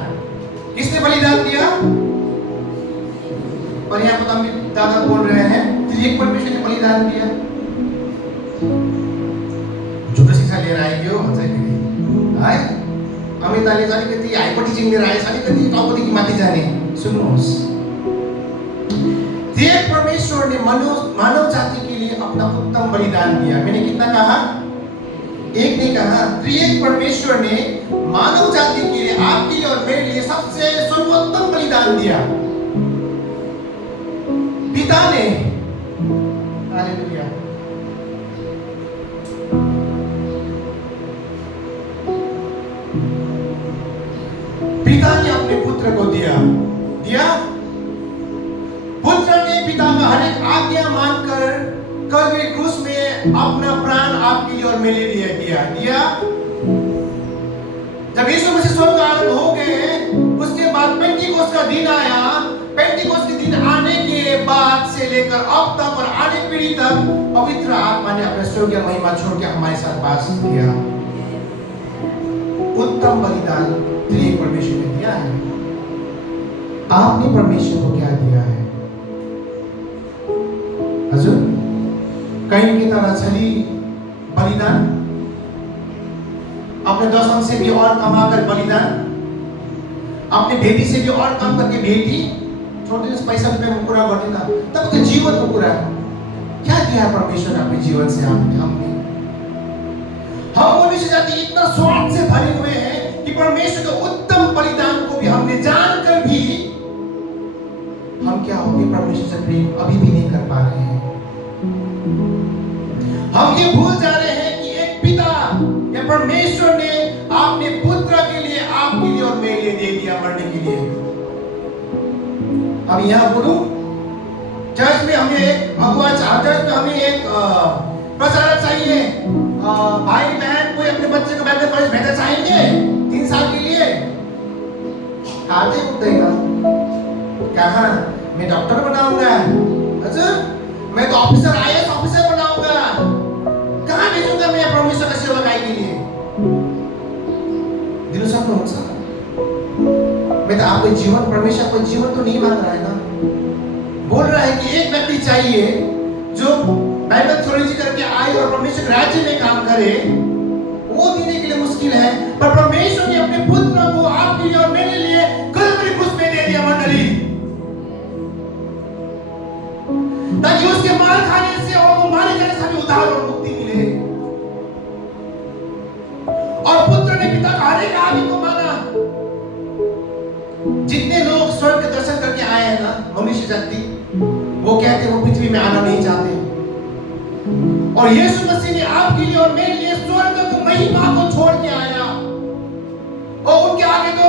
किसने बलिदान दिया? और यहाँ पर हम दादा बोल रहे हैं त्रिएक परमेश्वर ने बलिदान दिया। झुटो शिक्षा लिएर आएको भन्छ कि है, अमिताले अलिकति हाइपर टिचिङ लिएर आएछ, अलिकति टाउकोदेखि माथि जाने। सुन्नुहोस्, त्रिएक परमेश्वर ने मानव जाति के लिए अपना उत्तम बलिदान दिया। मैंने कितना कहा? एक ने कहा, त्रिएक परमेश्वर ने मानव जाति के लिए, आपके लिए और मेरे लिए सबसे सर्वोत्तम बलिदान दिया। पिता ने, हालेलुया, पिता ने अपने पुत्र को दिया। पुत्र ने पिता का हर एक आज्ञा मानकर कल्वरी क्रूस में अपना प्राण आपके लिए और मेरे लिए दिया। जब यीशु मसीह स्वर्ग आरोहण हो गए, उसके बाद पेंटिकोस्त का दिन आया। पेंटिकोस्त के दिन आने के लेकर अब तक और आने पीढ़ी तक पवित्र आत्मा ने अपने स्वर्गीय महिमा छोड़ के हमारे साथ वास किया। उत्तम बलिदान त्रिएक परमेश्वर ने दिया है। आपने परमेश्वर को क्या दिया है? हजुर, कहीं की तरह छली बलिदान, अपने 10 अंश से भी और कमाकर बलिदान, अपने बेटी से भी और कम करके बेटी, छोटे से पैसा रुपये में पूरा कर देता, तब तो जीवन को पूरा क्या दिया परमेश्वर ने अपने जीवन से हमने? हम मनुष्य जाति इतना स्वार्थ से भरे हुए हैं कि परमेश्वर के उत्तम बलिदान को भी हमने जानकर भी हम क्या हो गए, परमेश्वर से प्रेम अभी भी नहीं कर पा रहे हैं। हम ये भूल जा रहे हैं कि एक पिता या परमेश्वर ने अपने पुत्र के लिए, आपके लिए और मेरे लिए दे दिया मरने के लिए। अब यहाँ बोलूं, चर्च में हमें एक अगुआ, चर्च में हमें एक प्रचारक चाहिए। भाई बहन कोई अपने बच्चे को बैठे कॉलेज भेजना चाहेंगे 3 साल के लिए? हाथे उठेगा, कहा मैं डॉक्टर बनाऊंगा, अच्छा मैं तो ऑफिसर, आईएएस ऑफिसर बनाऊंगा, कहां भेजूंगा मैं परमेश्वर का सेवा के लिए? दिनों सब हो सकता, मैं तो आपके जीवन, परमेश्वर कोई जीवन तो नहीं मांग रहा है ना। बोल रहा है कि एक व्यक्ति चाहिए जो बाइबल थ्योलॉजी करके आए और परमेश्वर के राज्य में काम करे। वो देने के लिए मुश्किल है, पर परमेश्वर ने अपने पुत्र को आपके लिए और मेरे लिए कलवरी क्रूस में दे दिया मंडली, ताकि उसके मार खाने से और वो मारे जाने से हमें उद्धार और मुक्ति मिले। और पुत्र ने पिता का हर एक आदमी को माना। जितने लोग स्वर्ग के दर्शन करके आए हैं ना, मनुष्य जाति, वो कहते हैं वो पृथ्वी में आना नहीं चाहते। और यीशु मसीह ने आपके लिए और मेरे लिए स्वर्ग की महिमा को छोड़ के आया। और उनके आगे तो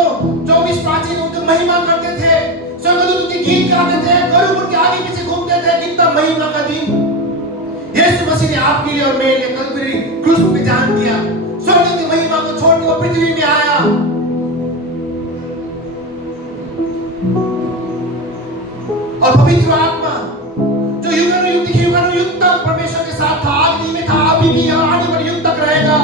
24 प्राचीन उनकी महिमा करते थे, स्वर्गदूत उनके गीत गाते थे, गरुड़ उनके आगे पीछे घूमते थे। कितना महिमा का दिन! यीशु मसीह ने आपके लिए और मेरे लिए कलवरी क्रूस पे जान दिया। स्वर्ग की महिमा को छोड़ के वो पृथ्वी में आया। और पवित्र आत्मा जो युगानुयुग तक परमेश्वर के साथ था, आदि में था, अभी भी आने वाले युग तक रहेगा।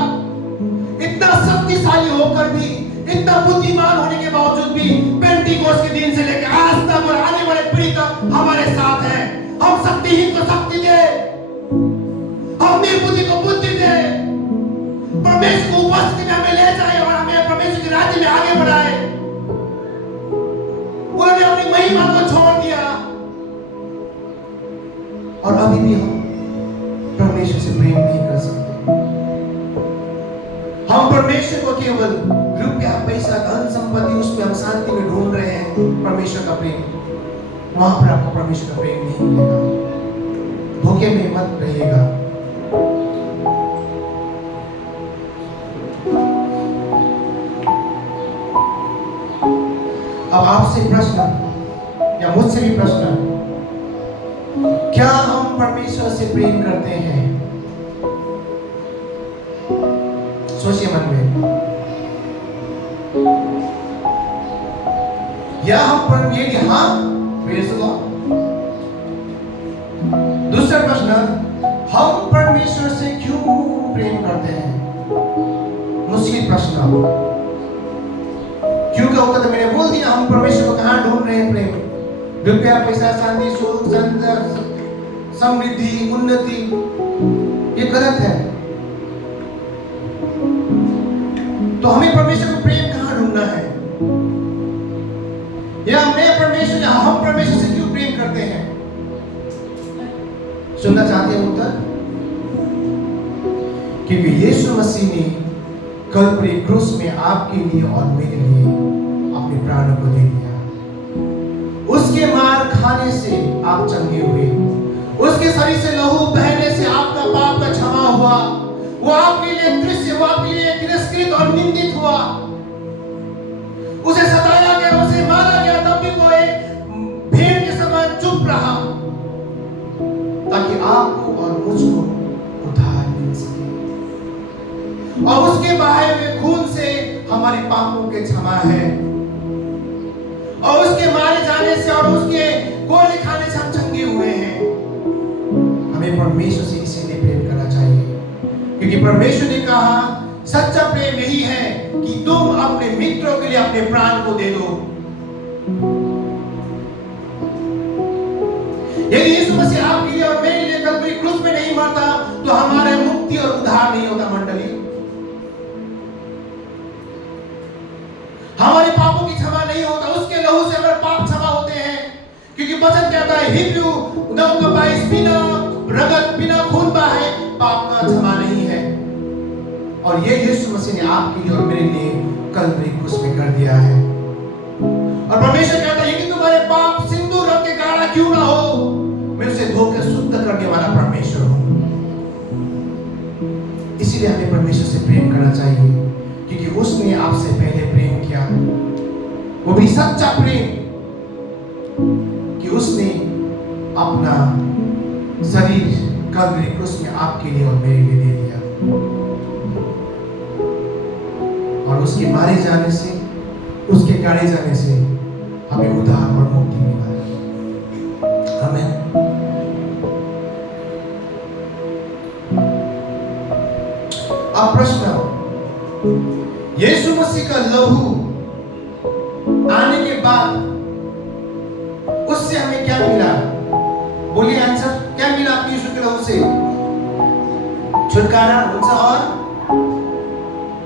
इतना शक्तिशाली होकर भी, इतना बुद्धिमान होने के बावजूद भी पेंटिकोस्ट के दिन से लेकर आज तक और आने वाले पीढ़ी तक हमारे साथ है। हम शक्तिहीन को शक्ति दे, हम निर्बुद्धि को बुद्धि दे, परमेश्वर को उपस्थिति में हमें ले जाए और हमें परमेश्वर के राज्य में आगे बढ़ाए। उन्होंने अपनी महिमा को छोड़ दिया और अभी भी हम परमेश्वर से प्रेम नहीं कर सकते। हम परमेश्वर को केवल रुपया, पैसा, धन संपत्ति, उसमें हम शांति में ढूंढ रहे हैं परमेश्वर का प्रेम। वहां पर आपको परमेश्वर का प्रेम नहीं मिलेगा। धोखे में मत रहिएगा। अब आपसे प्रश्न या मुझसे भी प्रश्न, क्या हम परमेश्वर से प्रेम करते हैं? सोचिए मन में। या हम ये हाँ, दूसरा प्रश्न, हम परमेश्वर से क्यों प्रेम करते हैं? मुश्किल प्रश्न। क्यों क्या होता था? मैंने बोल दिया, हम परमेश्वर को कहां ढूंढ रहे हैं प्रेम? रुपया, पैसा, शांति, सुख, समृद्धि, उन्नति, ये गलत है। तो हमें परमेश्वर को प्रेम कहां ढूंढना है? या हम परमेश्वर से क्यों प्रेम करते हैं? सुनना चाहते हैं उत्तर? क्योंकि यीशु मसीह ने कलवरी क्रूस में आपके लिए और मेरे लिए अपने प्राणों को दे दिया। उसके मार खाने से आप चंगे हुए, उसके शरीर से लहू बहने से आपका पाप का क्षमा हुआ। वो आपके लिए दृश्य, वो आपके लिए तिरस्कृत और निंदित हुआ। उसे सताया गया, उसे मारा गया, तब भी वो एक भेड़ के समान चुप रहा, ताकि आपको और मुझको उद्धार मिल सके। और उसके बहाए हुए खून से हमारे पापों के क्षमा है। और उसके मारे जाने से और उसके गोले खाने से हम चंगे हुए हैं। परमेश्वर ने कहा सच्चा प्रेम यही है कि तुम अपने मित्रों के लिए अपने प्राण को दे दो। यदि यीशु मसीह आपके लिए और मेरे लिए कल्वरी क्रूस पे नहीं मरता तो हमारे मुक्ति और उद्धार नहीं होता। मंडली, हमारे पापों की क्षमा नहीं होता, उसके लहू से हमारे पाप क्षमा होते हैं। क्योंकि वचन कहता है हिब्रू 9:22 बिना रगत बिना खून बहाए पाप का क्षमा नहीं है। और ये यीशु मसीह ने आपके लिए और मेरे लिए कल्वरी क्रूस पे कर दिया है। और परमेश्वर कहता है कि तुम्हारे पाप सिंदूर रंग के गाढ़ा क्यों ना हो, मैं उसे धोकर शुद्ध करने वाला परमेश्वर हूं। इसीलिए हमें परमेश्वर से प्रेम करना चाहिए, क्योंकि उसने आपसे पहले प्रेम किया, वो भी सच्चा प्रेम, कि उसने अपना शरीर कल्वरी क्रूस में आपके लिए और मेरे लिए दे दिया। और उसके मारे जाने से, उसके गाड़े जाने से हमें उद्धार और मुक्ति मिला है। आमीन। अब प्रश्न, यीशु मसीह का लहू आने के बाद उससे हमें क्या मिला? बोलिए आंसर, क्या मिला आपको यीशु के लहू से? छुटकारा और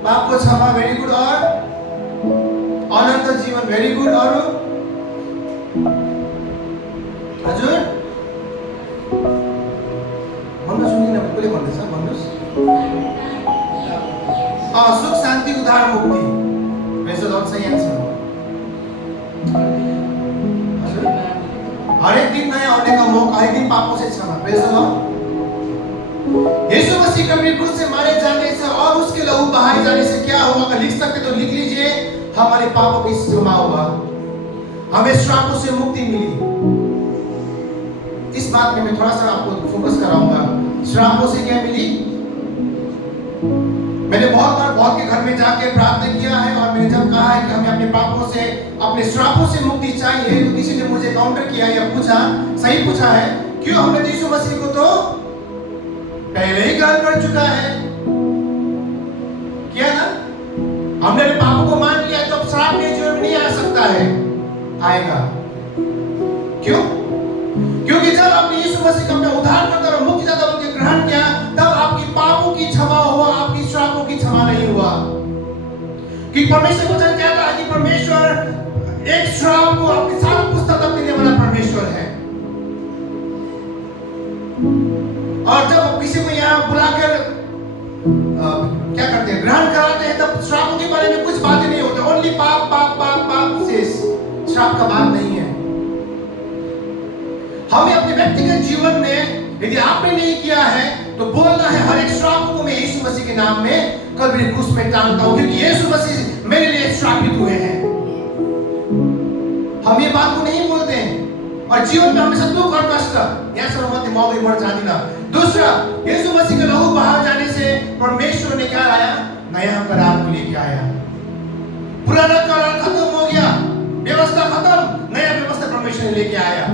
पाप को क्षमा, वेरी गुड, और अनंत जीवन, वेरी गुड, और हजुर भन्नुहोस्, सुन्दिनँ, कसले भन्दैछ? भन्नुहोस्। सुख शान्ति उद्धार मुक्ति, प्रेज द लर्ड, सही आन्सर हो। हर एक दिन नया होने का मौका, हर एक दिन पापों से क्षमा, praise the lord. Yeshu Masih Calvary क्रूस से मारे जाने से और उसके लहू बहाए जाने से क्या हुआ? अगर लिख सकते तो लिख लीजिए, हमारे पापों की क्षमा हुआ, हमें श्रापों से मुक्ति मिली। इस बात में मैं थोड़ा सा आपको फोकस कराऊंगा। श्रापों से क्या मिली? मैंने बहुत बार बहुत के घर में जाके प्रार्थना किया है, और मैंने जब कहा है कि हमें अपने पापों से, अपने श्रापों से मुक्ति चाहिए, तो किसी ने मुझे काउंटर किया या पूछा, सही पूछा है, क्यों? हमने यीशु मसीह को तो पहले ही ग्रहण कर चुका है, क्या ना? हमने पापों को मान लिया, तो अब श्राप मेरे जीवन में नहीं आ सकता है, आएगा। क्यों? क्योंकि जब आपने यीशु मसीह का अपना उद्धारकर्ता और मुक्तिदाता बनकर ग्रहण किया, तब आपकी पापों की क्षमा हुआ, आपकी श्रापों की क्षमा नहीं हुआ। कि परमेश्वर वचन कहता है कि परमेश्वर एक श्राप को अपनी सारी पुस्तक तक देने वाला परमेश्वर है। और जब किसी को यहाँ बुलाकर क्या करते हैं, ग्रहण कराते हैं, तब श्रापों के बारे में कुछ बातें नहीं होती, ओनली पाप पाप पाप पाप, शेष श्राप का बात नहीं है। हमें अपने व्यक्तिगत जीवन में, यदि आपने नहीं किया है, तो बोलना है हर एक श्राप को मैं यीशु मसीह के नाम में कल्वरी क्रूस में टांगता हूं, क्योंकि यीशु मसीह मेरे लिए श्रापित हुए हैं। हम ये बात को नहीं बोलते हैं, और जीवन में हमेशा दुख और कष्ट, यहाँ से मत मौके बढ़ जाती ना। दूसरा, यीशु मसीह का लहू बहा जाने से परमेश्वर ने क्या लाया? नया करार को लेके आया। पुराना करार खत्म हो गया, व्यवस्था खत्म, नया व्यवस्था परमेश्वर ने लेके आया।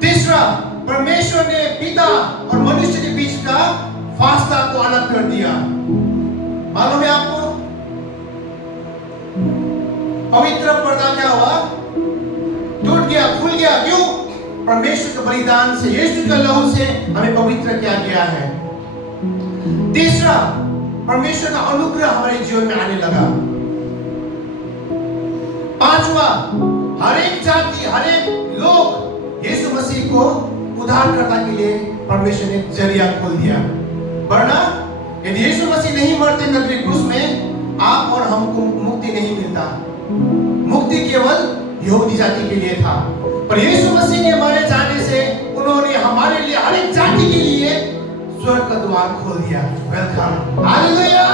तीसरा, परमेश्वर ने पिता और मनुष्य के बीच का फासला को अलग कर दिया। मालूम है आपको? पवित्र पर्दा क्या हुआ? टूट गया, खुल गया। क्यों? परमेश्वर के बलिदान से, यीशु के लहू से हमें पवित्र किया गया है। तीसरा, परमेश्वर का अनुग्रह हमारे जीवन में आने लगा। पांचवा, हर एक जाति, हर एक लोग यीशु मसीह को उद्धारकर्ता के लिए परमेश्वर ने जरिया खोल दिया। वरना यदि यीशु मसीह नहीं मरते कल्वरी क्रूस में, आप और हमको मुक्ति नहीं मिलता। मुक्ति केवल यहूदी जाति के लिए था, पर यीशु मसीह के मारे जाने से उन्होंने हमारे लिए, हर एक जाति के लिए स्वर्ग का द्वार खोल दिया। Welcome, hallelujah.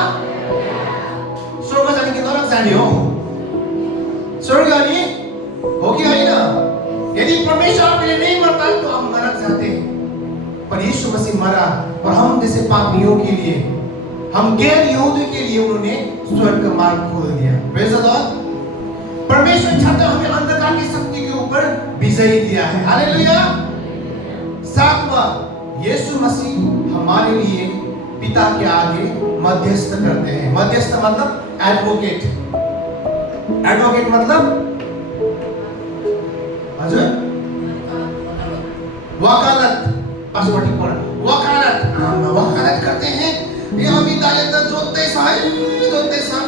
स्वर्ग जाने की नरक जाने हो, स्वर्ग जाने हो कि होइन? यदि परमेश्वर आपके लिए नहीं मरता तो हम नरक जाते हैं, पर यीशु मसीह मरा, और हम जैसे पापियों के लिए, हम गैर यहूदी के लिए उन्होंने स्वर्ग का मार्ग खोल दिया। Praise the Lord. परमेश्वर चाहता हमें अंधकार की शक्ति के ऊपर विजय दिया है। हालेलुया। सातवां, यीशु मसीह हमारे लिए पिता के आगे मध्यस्थ करते हैं। मध्यस्थ मतलब एडवोकेट। एडवोकेट मतलब हजुर वकालत। पासवर्ड पढ वकालत करते हैं। ये अमिताले त जोत्दैछ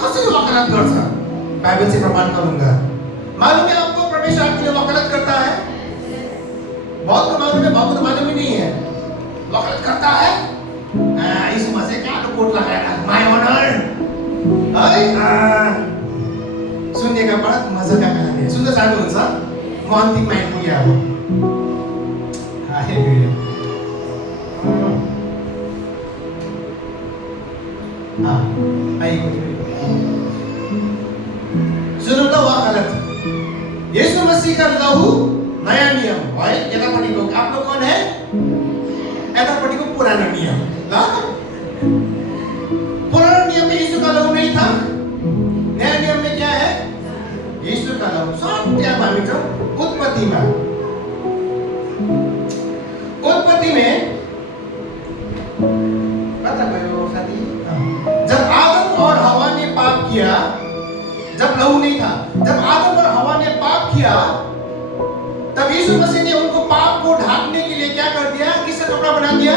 कसरी वकालत गर्छ? बाइबल से प्रमाण करूंगा। मालूम है आपको परमेश्वर आपके लिए वकालत करता है? बहुत को मालूम है, बहुत को मालूम ही नहीं है। वकालत करता है। इस मजे क्या तो कोट लगाया माय ऑनर। सुनने का बड़ा मजा का कहानी है। सुन्न चाहनुहुन्छ? म अन्तिममा आइपुगेँ अब। हालेलुया। सुनौ त वकालत। यीशु मसीह का लहू नया नियम है। यतापट्टिको आप लोग कौन है? यतापट्टिको पुरानो नियम। ल पुरानो नियम में यीशु का लहू नहीं था। नया नियम में क्या है? यीशु का लहू। सब त्यहाँ हामी छौँ उत्पत्तिमा। उत्पत्ति में पता भयो साथी? जब आदम और हवा ने पाप किया, जब लहू नहीं था, जब आदम और हवा ने पाप किया, तब यीशु मसीह ने उनको पाप को ढांकने के लिए क्या कर दिया? किसका कपड़ा बना दिया?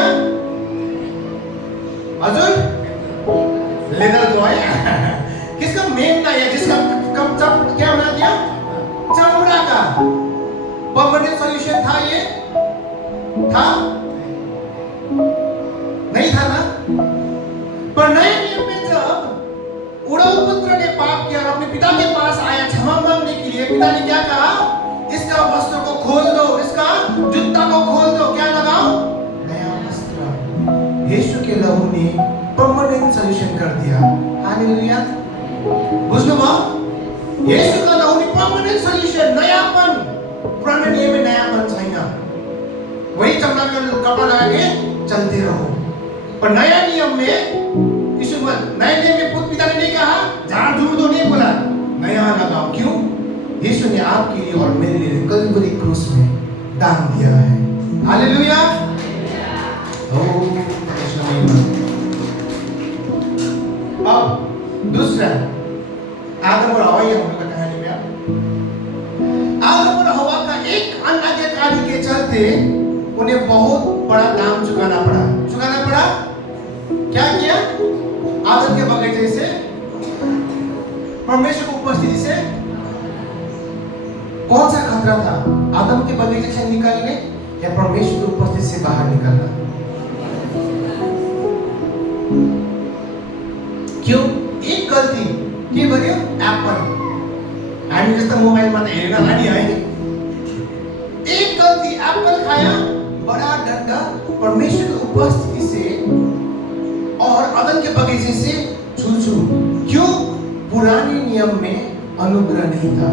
हजुर लेदर जो है किसका मेमना या जिसका क्या बना दिया? चमड़ा का। परमानेंट सॉल्यूशन था ये? था? नहीं था ना? पर नए नियम में जब उड़ाऊ पुत्र ने पाप किया और अपने पिता के पास आया क्षमा मांगने के लिए, पिता ने क्या कहा? इसका वस्त्र को खोल दो, इसका जूता को खोल दो। क्या लगाओ? नया वस्त्र। यीशु के लहू ने परमानेंट सॉल्यूशन कर दिया। हालेलुया। बुझ्नुभयो? यीशु का लहू ने परमानेंट सॉल्यूशन, नयापन। पुराने नियम में नयापन छैन। वही चमड़ा का कपड़ा लगा के चलते रहो। पर नया नियम में यीशु नए नियम में पिता ने नहीं कहा झाड़ झूड़ दो, नहीं बोला नया लगाओ। क्यों? यीशु ने आपके लिए और मेरे लिए कलवरी क्रूस में दान दिया है। हालेलुया। अब दूसरा आदम और हवा, ये हम लोग का कहानी में आदम और हवा का एक अनाज्ञाकारी के चलते उन्हें बहुत बड़ा दाम चुकाना पड़ा। क्या किया? आदम के बगीचे से, परमेश्वर की उपस्थिति से कौन सा खतरा था? आदम के बगीचे से निकलने या परमेश्वर की उपस्थिति से बाहर निकलना? क्यों? एक गल्ती के गर्यो? एप्पल। हामी जस्तो मोबाइलमा त हेरेर लाने है। एक गल्ती एप्पल खाया, बड़ा दंड परमेश्वर की उपस्थिति से और अदन के बगीचे से छू। क्यों? पुराने नियम में अनुग्रह नहीं था।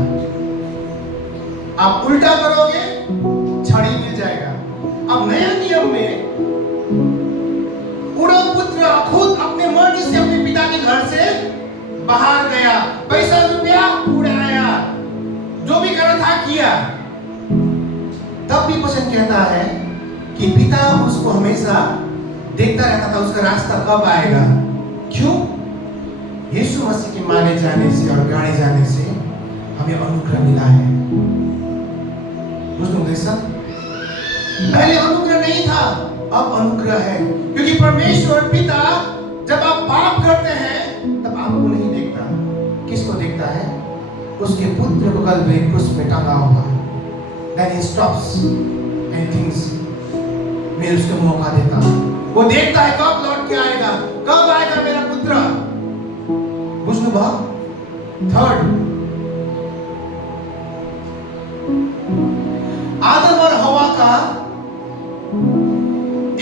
आप उल्टा करोगे छड़ी मिल जाएगा। अब नया नियम में उड़ाऊ पुत्र खुद अपने मर्जी से अपने पिता के घर से बाहर गया, पैसा रुपया उड़ाया, जो भी करना था किया। तब भी वचन कहता है कि पिता उसको हमेशा देखता रहता था, उसका रास्ता कब आएगा। क्यों? यीशु मसीह के माने जाने से और गाड़े जाने से हमें अनुग्रह मिला है। बुझ्नुहुँदैछ? पहले अनुग्रह नहीं था, अब अनुग्रह है। क्योंकि परमेश्वर पिता जब आप पाप करते हैं तब आपको नहीं देखता। किसको देखता है? उसके पुत्र को कलवरी क्रूस पे टंगा हुआ। Then he stops and thinks, मैं उसको मौका देता हूँ। वो देखता है कब लौट के आएगा, कब आएगा मेरा पुत्र। बुझ्नुभयो? थर्ड, आदम और हवा का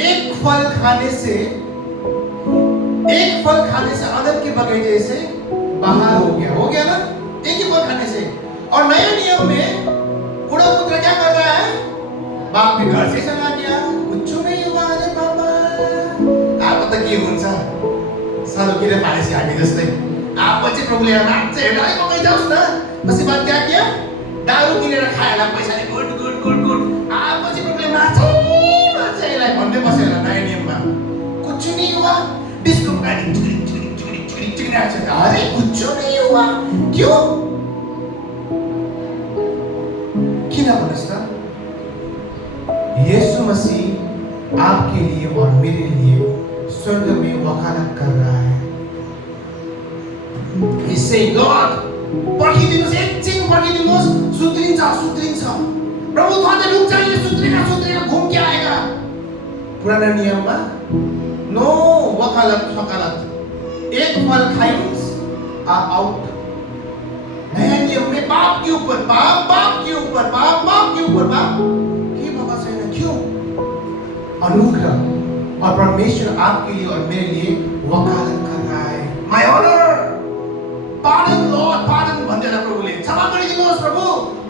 एक फल खाने से आदम के बगीचे से बाहर हो गया ना? एक ही फल खाने से। और नया नियम में बुढ़ा पुत्र क्या कर रहा है? बाप के घर से चला गया, कुछ नहीं हुआ। अरे बाबा, आप पता के हुन्छ? सालो किरे पालेसी हामी जस्तै। आप पछि प्रभुले नाच्छ हेर्दा है कमै जाउस् न। पछि बाद क्या किया? दारू किनेर खाएला पैसाले गुड। आप पछि प्रभुले नाच्छ यसलाई भन्दै बसेर नयाँ नियममा कुछ नहीं हुआ। रिलैक्स रहता है, अरे कुछ नहीं हुआ, क्यों किन यीशु मसीह आपके लिए और मेरे लिए स्वर्ग में वकालत कर रहा है। He's saying, Lord, पर्खिदिनुहोस्, एकछिन पर्खिदिनुहोस्, सुध्रिन्छ। प्रभु थोड़ा रुक जाइए, सुध्रेगा, घूम के आएगा। पुराना नियममा नो वकालत, एक फल खाइस आप आउट। नया नियम में बाप के ऊपर बाप के ऊपर बाप की बकवास है ना, क्यों? अनुग्रह और परमेश्वर आपके लिए और मेरे लिए वकालत कर रहा है। My honor, pardon Lord, pardon भनेर प्रभुले क्षमा गरिदिनुहोस् प्रभु,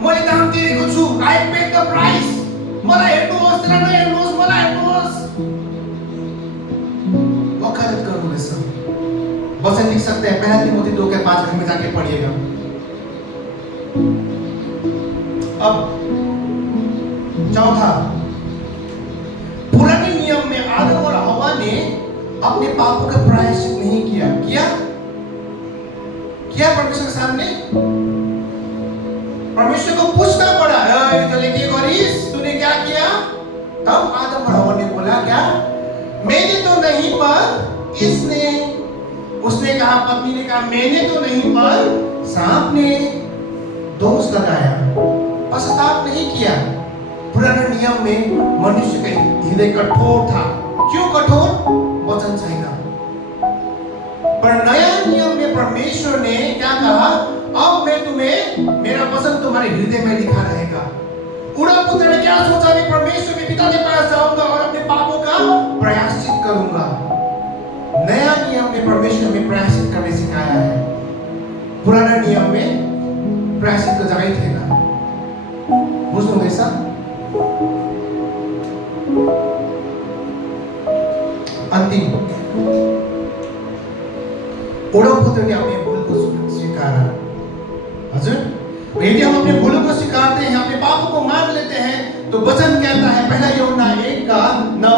मैले दाम तिरेको छु, I paid the price, मलाई हेर्नुहोस्, तेरा नहेर्नुहोस्, मलाई हेर्नुहोस्। वकालत गर्नुहुनेछ। वचन लिख सकते हैं, पहला तिमोथी 2:5 घर में जाके पढ़िएगा। अब चौथा, पुराने नियम में आदम और हवा ने अपने पापों का प्रायश्चित नहीं किया परमेश्वर के सामने। परमेश्वर को पूछना पड़ा, तूने क्या करीस, तूने क्या किया? तब आदम और हवा ने बोला क्या? मैंने तो नहीं, पर उसने कहा, पत्नी ने कहा मैंने तो नहीं, पर सांप ने दोष लगाया, पश्चाताप नहीं किया। पुराने नियम में मनुष्य का हृदय कठोर था। क्यों कठोर? वचन छैन। पर नया नियम में परमेश्वर ने क्या कहा? अब मैं तुम्हें, मेरा वचन तुम्हारे हृदय में लिखा रहेगा। उड़ा पुत्र ने क्या सोचा? मैं परमेश्वर के पिता के पास जाऊंगा और अपने पापों का प्रायश्चित करूंगा। नया नियम में परमेश्वर में प्रायश्चित करने सिखाया है। पुराना नियम में प्रायश्चित का जगह ही थे ना। बुझ्नुहुँदैछ? अंतिम, उड़ा पुत्र ने अपने भूल को स्वीकारा। हजुर, यदि हम अपने भूलों को स्वीकारते हैं, अपने पापों को मान लेते हैं, तो वचन कहता है पहला यूहन्ना 1:9,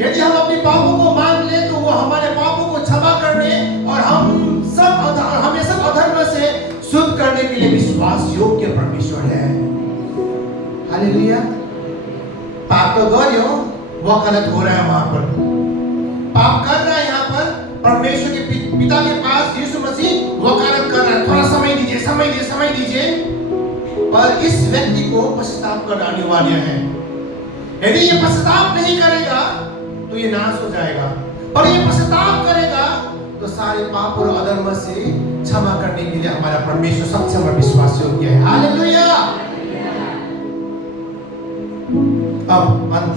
यदि हम अपने पापों को मान ले तो वो हमारे पापों को क्षमा करने और हमें सब अधर्म से शुद्ध करने के लिए विश्वास योग्य परमेश्वर है। हालेलुया। पाप तो गर्यो, वकालत हो रहा है वहां पर, पाप कर रहा है यहाँ पर, परमेश्वर के पिता के पास यीशु मसीह वकालत कर रहा है। थोड़ा समय दीजिए, पर इस व्यक्ति को पश्चाताप करना अनिवार्य है। यदि ये पश्चाताप नहीं करेगा तो ये नाश हो जाएगा, पर ये पश्चाताप करेगा तो सारे पाप और अधर्म से क्षमा करने के लिए हमारा परमेश्वर सक्षम और विश्वास योग्य है। हालेलुया। अब अंत,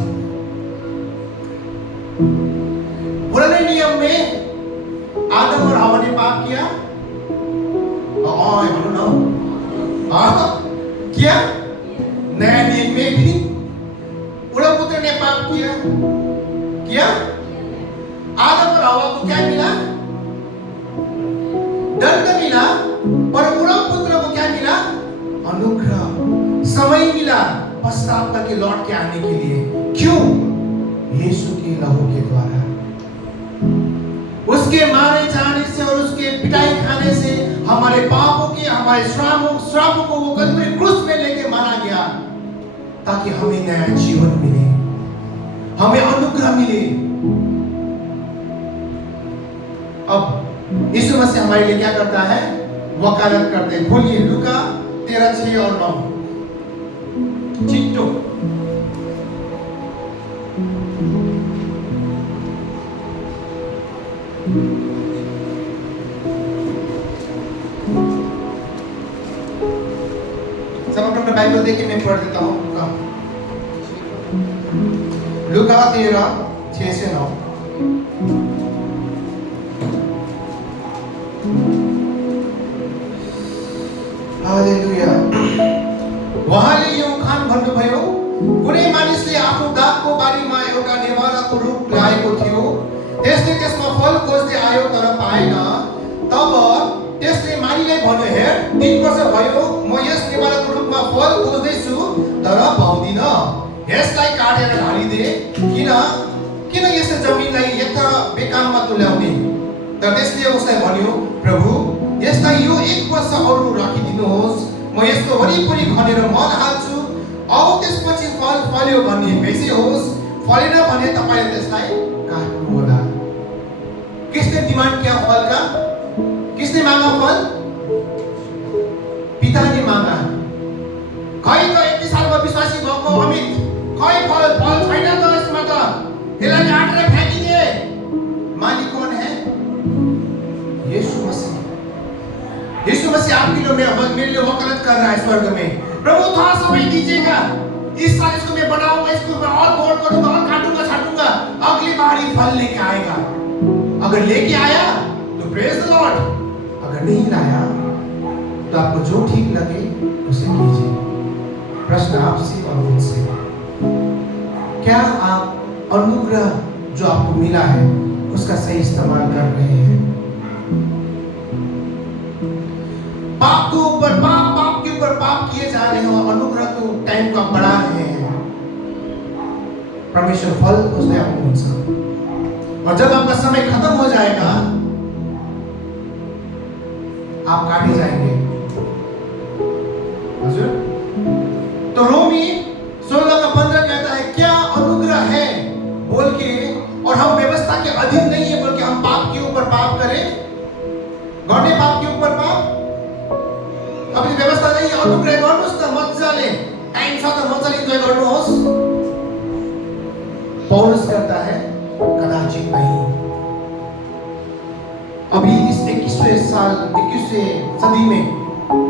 पुराने नियम में आदम और हवा ने पाप किया, किया। नया नियम में भी उड़ा पुत्र ने पाप किया। आदम और हवा को क्या मिला? दंड मिला, पर उड़ा पुत्र को क्या मिला? अनुग्रह, समय मिला पश्चाताप करके लौट के आने के लिए। क्यों? यीशु के लहू के द्वारा, उसके मारे जाने से और उसके पिटाई खाने से हमारे पापों के, हमारे श्रापों को वो कल्वरी क्रूस में लेके मारा गया, ताकि हमें नया जीवन मिले, हमें अनुग्रह मिले। अब यीशु मसीह हमारे लिए क्या करता है? वकालत करते हैं। खोलिए लूका 13:6 और 9। चिट्टो सब अपना बाइबल देखिए, मैं पढ़ देता हूँ। लूका 13:6 से 9। हालेलुया। उहाँले यो उखान भन्नुभयो, कुनै मानिसले आफ्नो दागको बारीमा एउटा नेभाराको रुख लगाएको थियो। त्यसले त्यसमा फल खोज्दै आयो तर पाएन। तब त्यसले मालीलाई भन्यो, हेर 3 वर्ष भयो म यस नेभाराको रुखमा फल खोज्दैछु तर पाउँदिन। यसलाई काटेर ढालिदे। किन यसले जमिनलाई यत्र बेकाममा तुल्याउने? तर त्यसले उसलाई भन्यो, प्रभु यसलाई यो 1 वर्ष अरू राखिदिनुहोस्, म यसको वरिपरि खनेर मल हाल्छु, औ त्यसपछि फल फल्यो भने बेसी होस्, फलेन भने तपाईले त्यसलाई काट्नु होला। किसने डिमांड किया फल का? किसने मांगा फल? पिता ने मांगा। खै त 31 सालको विश्वासी भएको अमित, खै फल छैन त यसमा त, यसलाई काटेर फ्याँकिदिए। मालिक कौन है? यीशु मसीह। यीशु मसीह आपके लिए मेरे लिए वकालत कर रहा है स्वर्ग में। प्रभु थोड़ा समय दीजिएगा, इस साल इसको मैं बनाऊंगा, इसको मैं और बोर करूंगा और काटूंगा छाटूंगा, अगली बार ही फल लेके आएगा। अगर लेके आया तो प्रेज द लॉर्ड, अगर नहीं लाया तो आपको जो ठीक लगे उसे कीजिए। प्रश्न आपसे और मुझसे, क्या आप अनुग्रह जो आपको मिला है उसका सही इस्तेमाल कर रहे हैं? पाप के ऊपर पाप किए जा रहे हैं और अनुग्रह को टाइम को आप बढ़ा रहे हैं। परमेश्वर फल उसने आपको उनसा, और जब आपका समय खत्म हो जाएगा आप काटे जाएंगे। तो रोमी 16:15 कहता है, क्या अनुग्रह है बोल के, और हम व्यवस्था के अधीन नहीं है बल्कि हम पाप के ऊपर पाप करें, गर्ने पाप के ऊपर पाप। अब ये व्यवस्था नहीं है, अनुग्रह गर्नुहोस् न मजाले, टाइम छ त मजाले इन्जॉय गर्नुहोस्। पौलुस कहता है कदाचित नहीं। अभी इस 21वें सदी में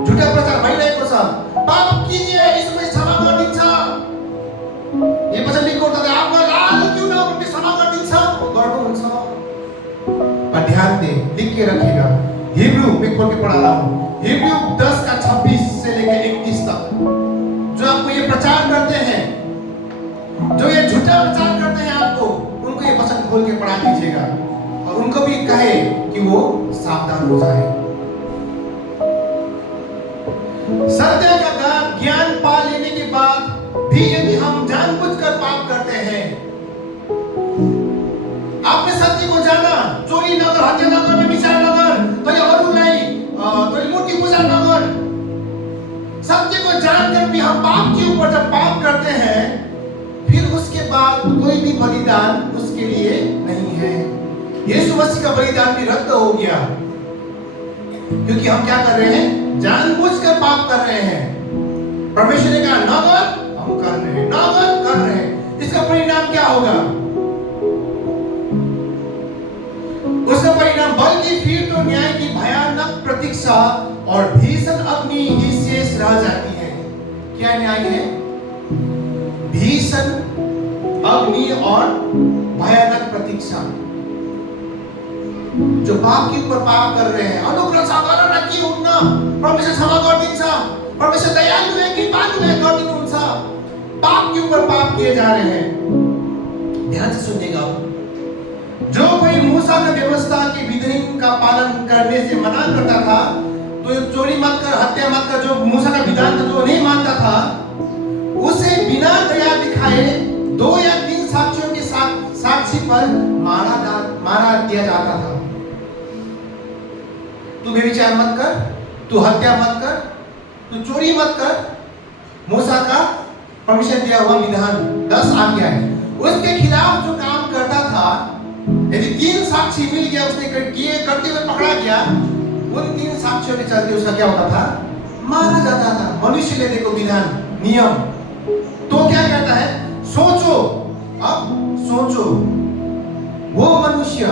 झुटा प्रचार भइरहेको छ, पाप कीजिए इसमें क्षमा गरिदिन्छ। ये वचन लेखको त आपका लाल क्यों ना उनमें क्षमा गरिदिन्छ गर्नुहुन्छ। पर ध्यान दे, लिख के रखिएगा, हिब्रू में खोल के पढ़ा रहा हूं, हिब्रू 10:26 से लेकर 31 तक। जो आपको ये प्रचार करते हैं, जो ये झूठा प्रचार करते हैं आपको, उनको ये वचन खोल के पढ़ा दीजिएगा और उनको भी कहे कि वो सावधान हो जाए। सत्य का ज्ञान पा लेने के बाद भी यदि हम जानबूझकर पाप करते हैं, आपने सत्य को जाना, चोरी न कर, हत्या न कर, व्यभिचार न कर, तैले अरूलाई तैले मूर्ति पूजा न कर, सत्य को जानकर भी हम पाप के ऊपर जब पाप करते हैं, फिर उसके बाद कोई भी बलिदान उसके लिए नहीं है। यीशु मसीह का बलिदान भी रद्द हो गया, क्योंकि हम क्या कर रहे हैं? जानबूझकर पाप कर रहे हैं। परमेश्वर ने कहा ना कर, हम कर रहे हैं, ना कर रहे हैं। इसका परिणाम क्या होगा? उसका परिणाम बल्कि फिर तो न्याय की भयानक प्रतीक्षा और भीषण अग्नि ही शेष रह जाती है। क्या न्याय है? भीषण अग्नि और भयानक प्रतीक्षा। जो पाप के ऊपर पाप कर रहे हैं, अनुग्रह सागर रखी उठना, परमेश्वर क्षमा गरिदिन्छ, परमेश्वर दयालु है, कृपालु है, गरिदिनुहुन्छ। पाप के ऊपर पाप किए जा रहे हैं। ध्यान से सुनिएगा, जो कोई मूसा की व्यवस्था की विधि का पालन करने से मना करता था, तो चोरी मत कर, हत्या मत कर, जो मूसा का विधान था जो नहीं मानता था, उसे बिना दया दिखाए 2 या 3 साक्षियों के साक्षी पर मारा दिया जाता था। तू व्यभिचार मत कर, तू हत्या मत कर, तू चोरी मत कर, मूसा का परमिशन दिया हुआ विधान 10 आज्ञा है। उसके खिलाफ जो काम करता था, यदि 3 साक्षी मिल गया, उसने करते हुए पकड़ा गया, उन 3 साक्षियों के चलते उसका क्या होता था? मारा जाता था। मनुष्य ने देखो विधान, नियम, तो क्या कहता है? सोचो, अब सोचो, वो मनुष्य,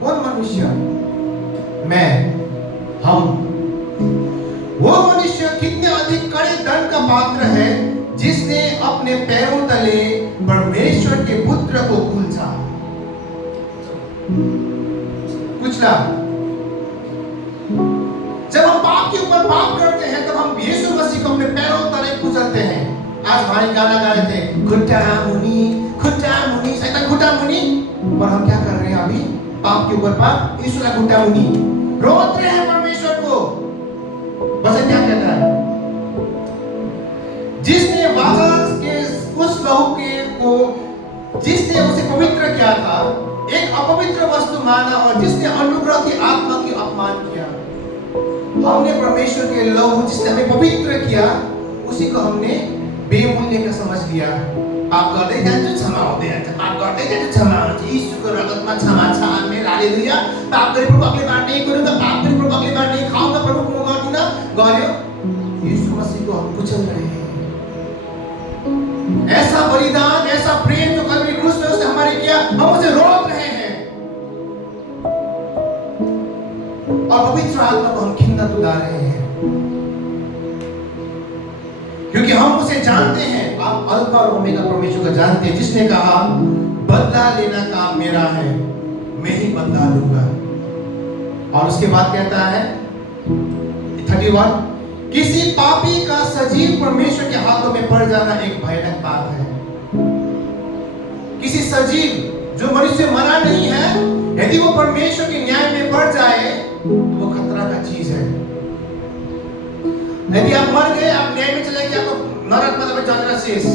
कौन मनुष्य? मैं, हम, वो मनुष्य कितने अधिक कड़े दंड का पात्र है जिसने अपने पैरों तले परमेश्वर के पुत्र को कुचला। जब हम पाप के ऊपर पाप करते हैं, तब हम यीशु मसीह को अपने पैरों तले कुचलते हैं। आज हमारे गाना गा रहे थे, खुट्टा मुनि, शैतान खुट्टा मुनि, पर हम क्या कर रहे हैं अभी? पाप के ऊपर पाप, यीशु का खुट्टा मुनि, रोक रहे हैं परमेश्वर को। वचन क्या कहता है? जिसने वाचा के उस लहू के को, जिसने उसे पवित्र किया था, एक अपवित्र वस्तु माना और जिसने अनुग्रह की आत्मा की अपमान किया। हमने परमेश्वर के लहू जिसने हमें पवित्र किया, उसी को हमने बेमूल्य का समझ लिया। पाप गर्दै जान्छु क्षमा हुँदै जान्छ, पाप गर्दै जान्छु क्षमा हुन्छ। यीशुको रगतमा क्षमा छ, आमेन, हालेलुया। पाप गरे प्रभु अगले बार नहीं करूंगा, पाप गरे प्रभु अगले बार नहीं खाऊंगा, प्रभु को गर्दिन गर्यो। यीशु मसीह को हम कुचल रहे हैं। ऐसा बलिदान, ऐसा प्रेम जो कलवरी क्रूस में उसने हमारे किया, हम उसे रोक रहे हैं और पवित्र आत्मा को हम खिन्ना तुला रहे हैं, क्योंकि हम उसे जानते हैं। आप अल्फा और ओमेगा परमेश्वर को जानते हैं, जिसने कहा बदला लेना काम मेरा है, मैं ही बदला लूंगा। और उसके बाद कहता है 31, किसी पापी का सजीव परमेश्वर के हाथों में पड़ जाना एक भयानक बात है। किसी सजीव जो मनुष्य मरा नहीं है, यदि वो परमेश्वर के न्याय में पड़ जाए तो वो खतरा का चीज है। यदि आप मर गए, आप न्याय में चले गए, आपको नरक में जाना शेष।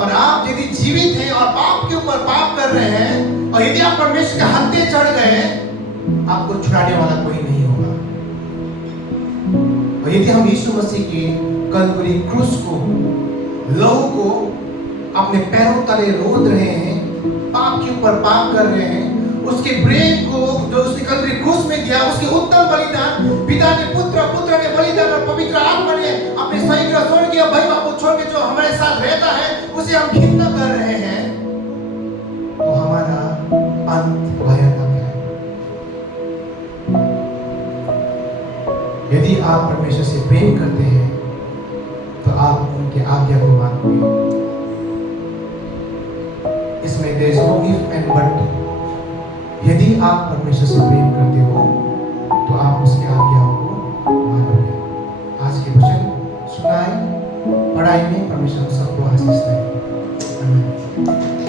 और आप यदि जीवित हैं और पाप के ऊपर पाप कर रहे हैं, और यदि आप परमेश्वर के हत्थे चढ़ गए, आपको छुड़ाने वाला कोई नहीं होगा। और यदि हम यीशु मसीह की कलवरी क्रूस को, लहू को अपने पैरों तले रोद रहे हैं, पाप के ऊपर पाप कर रहे हैं, उसके प्रेम को जो उसने कलवरी क्रूस में दिया, उसके उत्तम बलिदान, पिता ने पुत्र, पुत्र ने बलिदान और पवित्र आत्मा ने अपने शरीर को छोड़ के, भाई बाप को छोड़ के जो हमारे साथ रहता है, उसे हम घृणा कर रहे हैं, तो हमारा अंत भयानक है। यदि आप परमेश्वर से प्रेम करते हैं तो आप उनके आज्ञा को मानोगे। इसमें there is no if and but। यदि आप परमेश्वर से प्रेम करते हो तो आप उसकी आज्ञाओं को मानोगे। आज के वचन सुनाए, पढ़ाई में परमेश्वर सबको आशीष दे। आमीन।